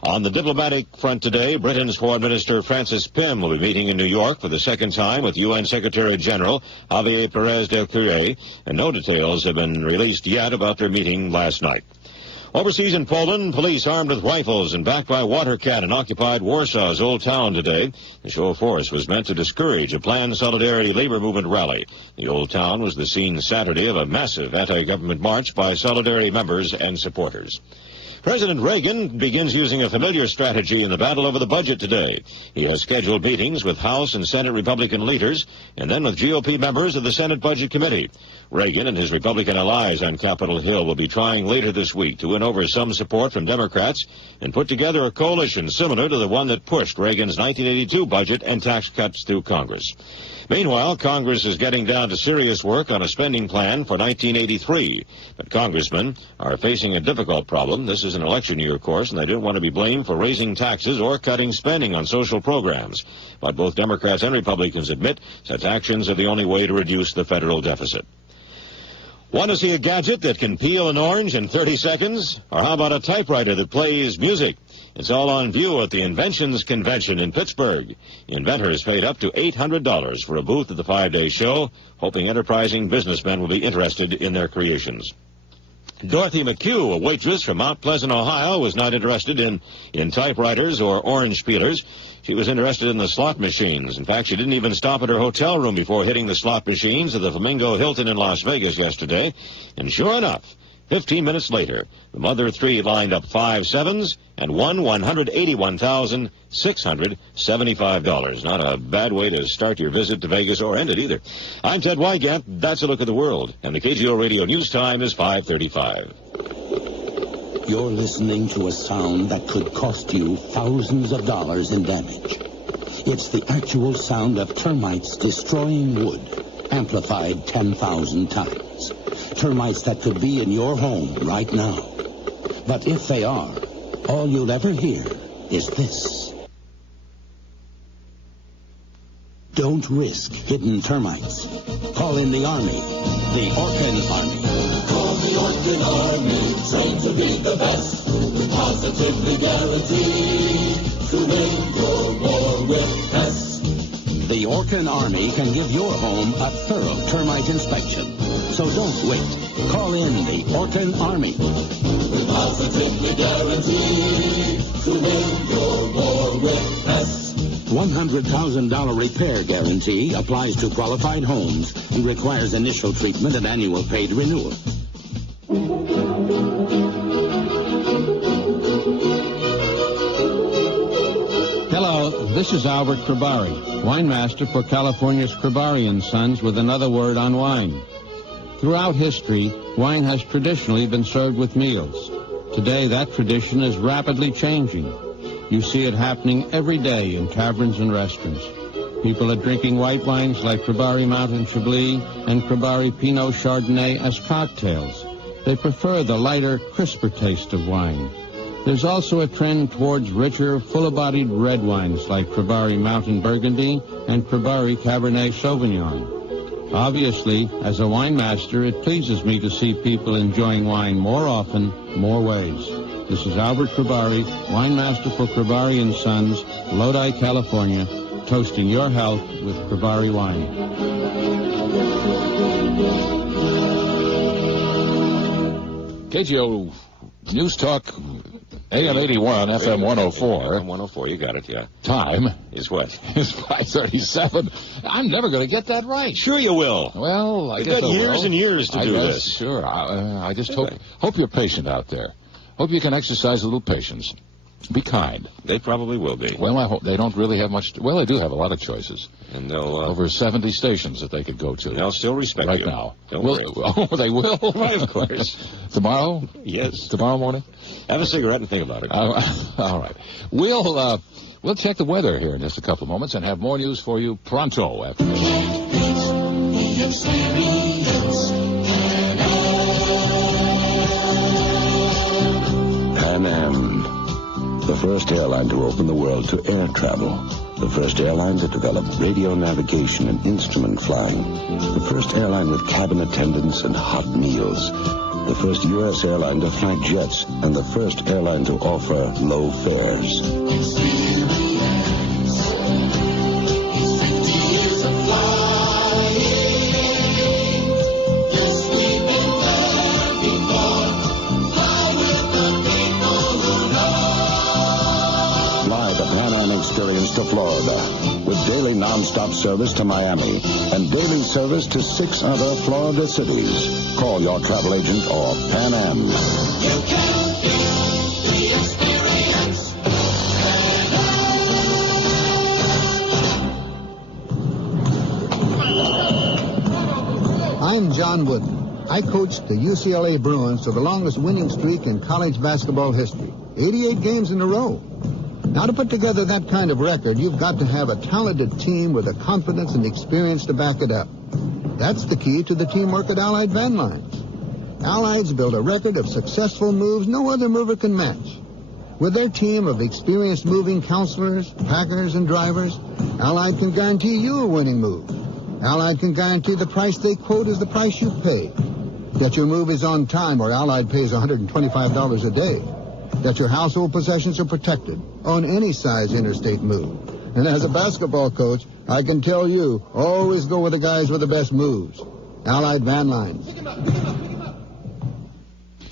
On the diplomatic front today, Britain's Foreign Minister Francis Pym will be meeting in New York for the second time with UN Secretary General Javier Perez del Cuire, and no details have been released yet about their meeting last night. Overseas in Poland, police armed with rifles and backed by water cannon occupied Warsaw's Old Town today. The show of force was meant to discourage a planned Solidarity labor movement rally. The Old Town was the scene Saturday of a massive anti-government march by Solidarity members and supporters. President Reagan begins using a familiar strategy in the battle over the budget today. He has scheduled meetings with House and Senate Republican leaders and then with GOP members of the Senate Budget Committee. Reagan and his Republican allies on Capitol Hill will be trying later this week to win over some support from Democrats and put together a coalition similar to the one that pushed Reagan's 1982 budget and tax cuts through Congress. Meanwhile, Congress is getting down to serious work on a spending plan for 1983. But congressmen are facing a difficult problem. This is an election year, of course, and they don't want to be blamed for raising taxes or cutting spending on social programs. But both Democrats and Republicans admit such actions are the only way to reduce the federal deficit. Want to see a gadget that can peel an orange in 30 seconds? Or how about a typewriter that plays music? It's all on view at the Inventions Convention in Pittsburgh. Inventors paid up to $800 for a booth at the 5-day show, hoping enterprising businessmen will be interested in their creations. Dorothy McHugh, a waitress from Mount Pleasant, Ohio, was not interested in typewriters or orange peelers. She was interested in the slot machines. In fact, she didn't even stop at her hotel room before hitting the slot machines at the Flamingo Hilton in Las Vegas yesterday. And sure enough, 15 minutes later, the mother of three lined up 5 sevens and won $181,675. Not a bad way to start your visit to Vegas or end it either. I'm Ted Wygant. That's a look at the world. And the KGO Radio News Time is 5:35. You're listening to a sound that could cost you thousands of dollars in damage. It's the actual sound of termites destroying wood, amplified 10,000 times. Termites that could be in your home right now. But if they are, all you'll ever hear is this. Don't risk hidden termites. Call in the Army, the Orkin Army. Call the Orkin Army, trained to be the best, positively guaranteed to win your war with pests. The Orkin Army can give your home a thorough termite inspection. So don't wait. Call in the Orkin Army. Positively guaranteed to win your war with pests. $100,000 repair guarantee applies to qualified homes and requires initial treatment and annual paid renewal. Hello, This is Albert Kribari, wine master for California's Kribari & Sons, with another word on wine. Throughout history, wine has traditionally been served with meals. Today, that tradition is rapidly changing. You see it happening every day in taverns and restaurants. People are drinking white wines like Kribari Mountain Chablis and Kribari Pinot Chardonnay as cocktails. They prefer the lighter, crisper taste of wine. There's also a trend towards richer, fuller-bodied red wines like Kribari Mountain Burgundy and Kribari Cabernet Sauvignon. Obviously, as a wine master, it pleases me to see people enjoying wine more often, more ways. This is Albert Kribari, wine master for Kribari & Sons, Lodi, California, toasting your health with Kribari wine. KGO News Talk, AM 81, FM 104. FM 104, you got it, yeah. Time is what? Is 5:37. I'm never going to get that right. Sure you will. Well, I You've guess got years and years to do this. Sure. I just hope you're patient out there. Hope you can exercise a little patience. Be kind. They probably will be. Well, I hope they don't really have much. Well, they do have a lot of choices. And they'll over 70 stations that they could go to. They'll still respect right you. Now. Don't worry. Oh, they will. Right, of course. Tomorrow? Yes. Tomorrow morning? Have a cigarette and think about it. All right. We'll check the weather here in just a couple of moments and have more news for you pronto after this. Pan Am, the first airline to open the world to air travel. The first airline to develop radio navigation and instrument flying. The first airline with cabin attendants and hot meals. The first U.S. airline to fly jets, and the first airline to offer low fares. To Florida, with daily non-stop service to Miami and daily service to 6 other Florida cities. Call your travel agent or Pan Am. You can get the experience. I'm John Wooden. I coached the UCLA Bruins to the longest winning streak in college basketball history. 88 games in a row. Now, to put together that kind of record, you've got to have a talented team with the confidence and experience to back it up. That's the key to the teamwork at Allied Van Lines. Allied's built a record of successful moves no other mover can match. With their team of experienced moving counselors, packers, and drivers, Allied can guarantee you a winning move. Allied can guarantee the price they quote is the price you pay. That your move is on time, or Allied pays $125 a day. That your household possessions are protected on any size interstate move. And as a basketball coach, I can tell you, always go with the guys with the best moves. Allied Van Lines.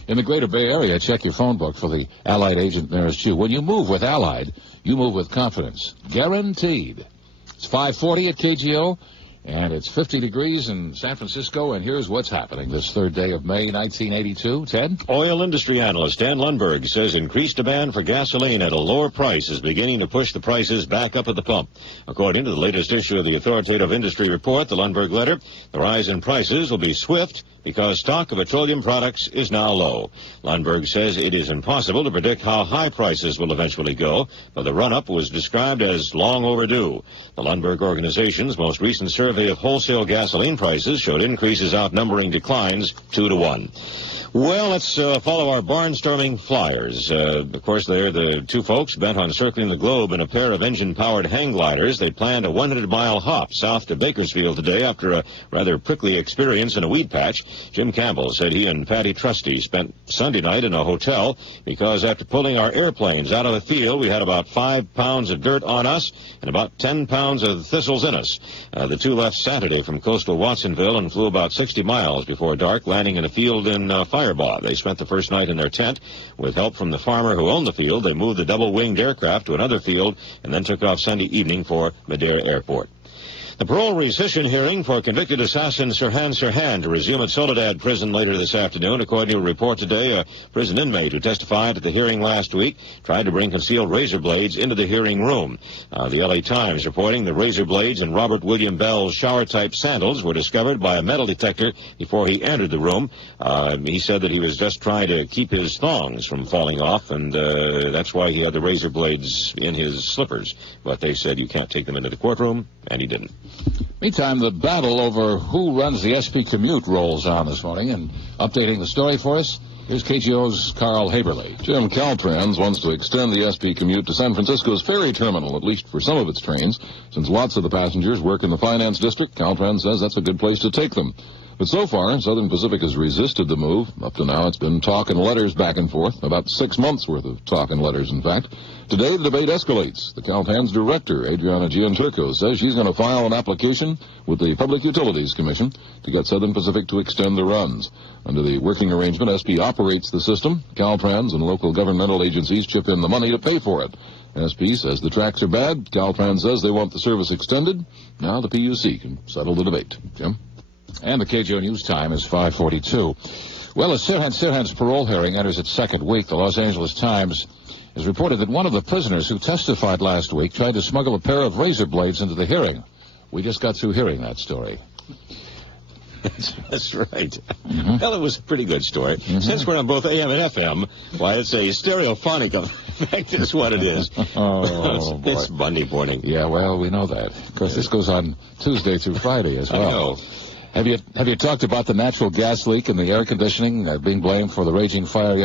In the greater Bay Area, check your phone book for the Allied agent nearest you. When you move with Allied, you move with confidence. Guaranteed. It's 5:40 at KGO. And it's 50 degrees in San Francisco, and here's what's happening this third day of May, 1982. Ted? Oil industry analyst Dan Lundberg says increased demand for gasoline at a lower price is beginning to push the prices back up at the pump. According to the latest issue of the authoritative industry report, the Lundberg letter, the rise in prices will be swift because stock of petroleum products is now low. Lundberg says it is impossible to predict how high prices will eventually go, but the run-up was described as long overdue. The Lundberg organization's most recent survey of wholesale gasoline prices showed increases outnumbering declines 2-1. Well, let's follow our barnstorming flyers. Of course, they're the two folks bent on circling the globe in a pair of engine-powered hang gliders. They planned a 100-mile hop south to Bakersfield today after a rather prickly experience in a weed patch. Jim Campbell said he and Patty Trusty spent Sunday night in a hotel because after pulling our airplanes out of the field, we had about 5 pounds of dirt on us and about 10 pounds of thistles in us. The two left Saturday from coastal Watsonville and flew about 60 miles before dark, landing in a field in Firebaugh. They spent the first night in their tent. With help from the farmer who owned the field, they moved the double-winged aircraft to another field and then took off Sunday evening for Madeira Airport. The parole rescission hearing for convicted assassin Sirhan Sirhan to resume at Soledad Prison later this afternoon. According to a report today, a prison inmate who testified at the hearing last week tried to bring concealed razor blades into the hearing room. The L.A. Times reporting the razor blades in Robert William Bell's shower-type sandals were discovered by a metal detector before he entered the room. He said that he was just trying to keep his thongs from falling off, and that's why he had the razor blades in his slippers. But they said you can't take them into the courtroom, and he didn't. Meantime, the battle over who runs the SP commute rolls on this morning, and updating the story for us, here's KGO's Carl Haberle. Jim, Caltrans wants to extend the SP commute to San Francisco's ferry terminal, at least for some of its trains. Since lots of the passengers work in the finance district, Caltrans says that's a good place to take them. But so far, Southern Pacific has resisted the move. Up to now, it's been talk and letters back and forth, about 6 months' worth of talk and letters, in fact. Today, the debate escalates. The Caltrans director, Adriana Gianturco, says she's going to file an application with the Public Utilities Commission to get Southern Pacific to extend the runs. Under the working arrangement, SP operates the system. Caltrans and local governmental agencies chip in the money to pay for it. SP says the tracks are bad. Caltrans says they want the service extended. Now the PUC can settle the debate. Jim? And the KGO News time is 5:42. Well, as Sirhan's parole hearing enters its second week, the Los Angeles Times has reported that one of the prisoners who testified last week tried to smuggle a pair of razor blades into the hearing. We just got through hearing that story. That's right. Mm-hmm. Well, it was a pretty good story. Mm-hmm. Since we're on both AM and FM, why, it's a stereophonic effect is what it is. Oh, boy. It's Monday morning. Yeah, well, we know that. Of course, this goes on Tuesday through Friday as well. I know. Have you talked about the natural gas leak in the air conditioning being blamed for the raging fire yesterday?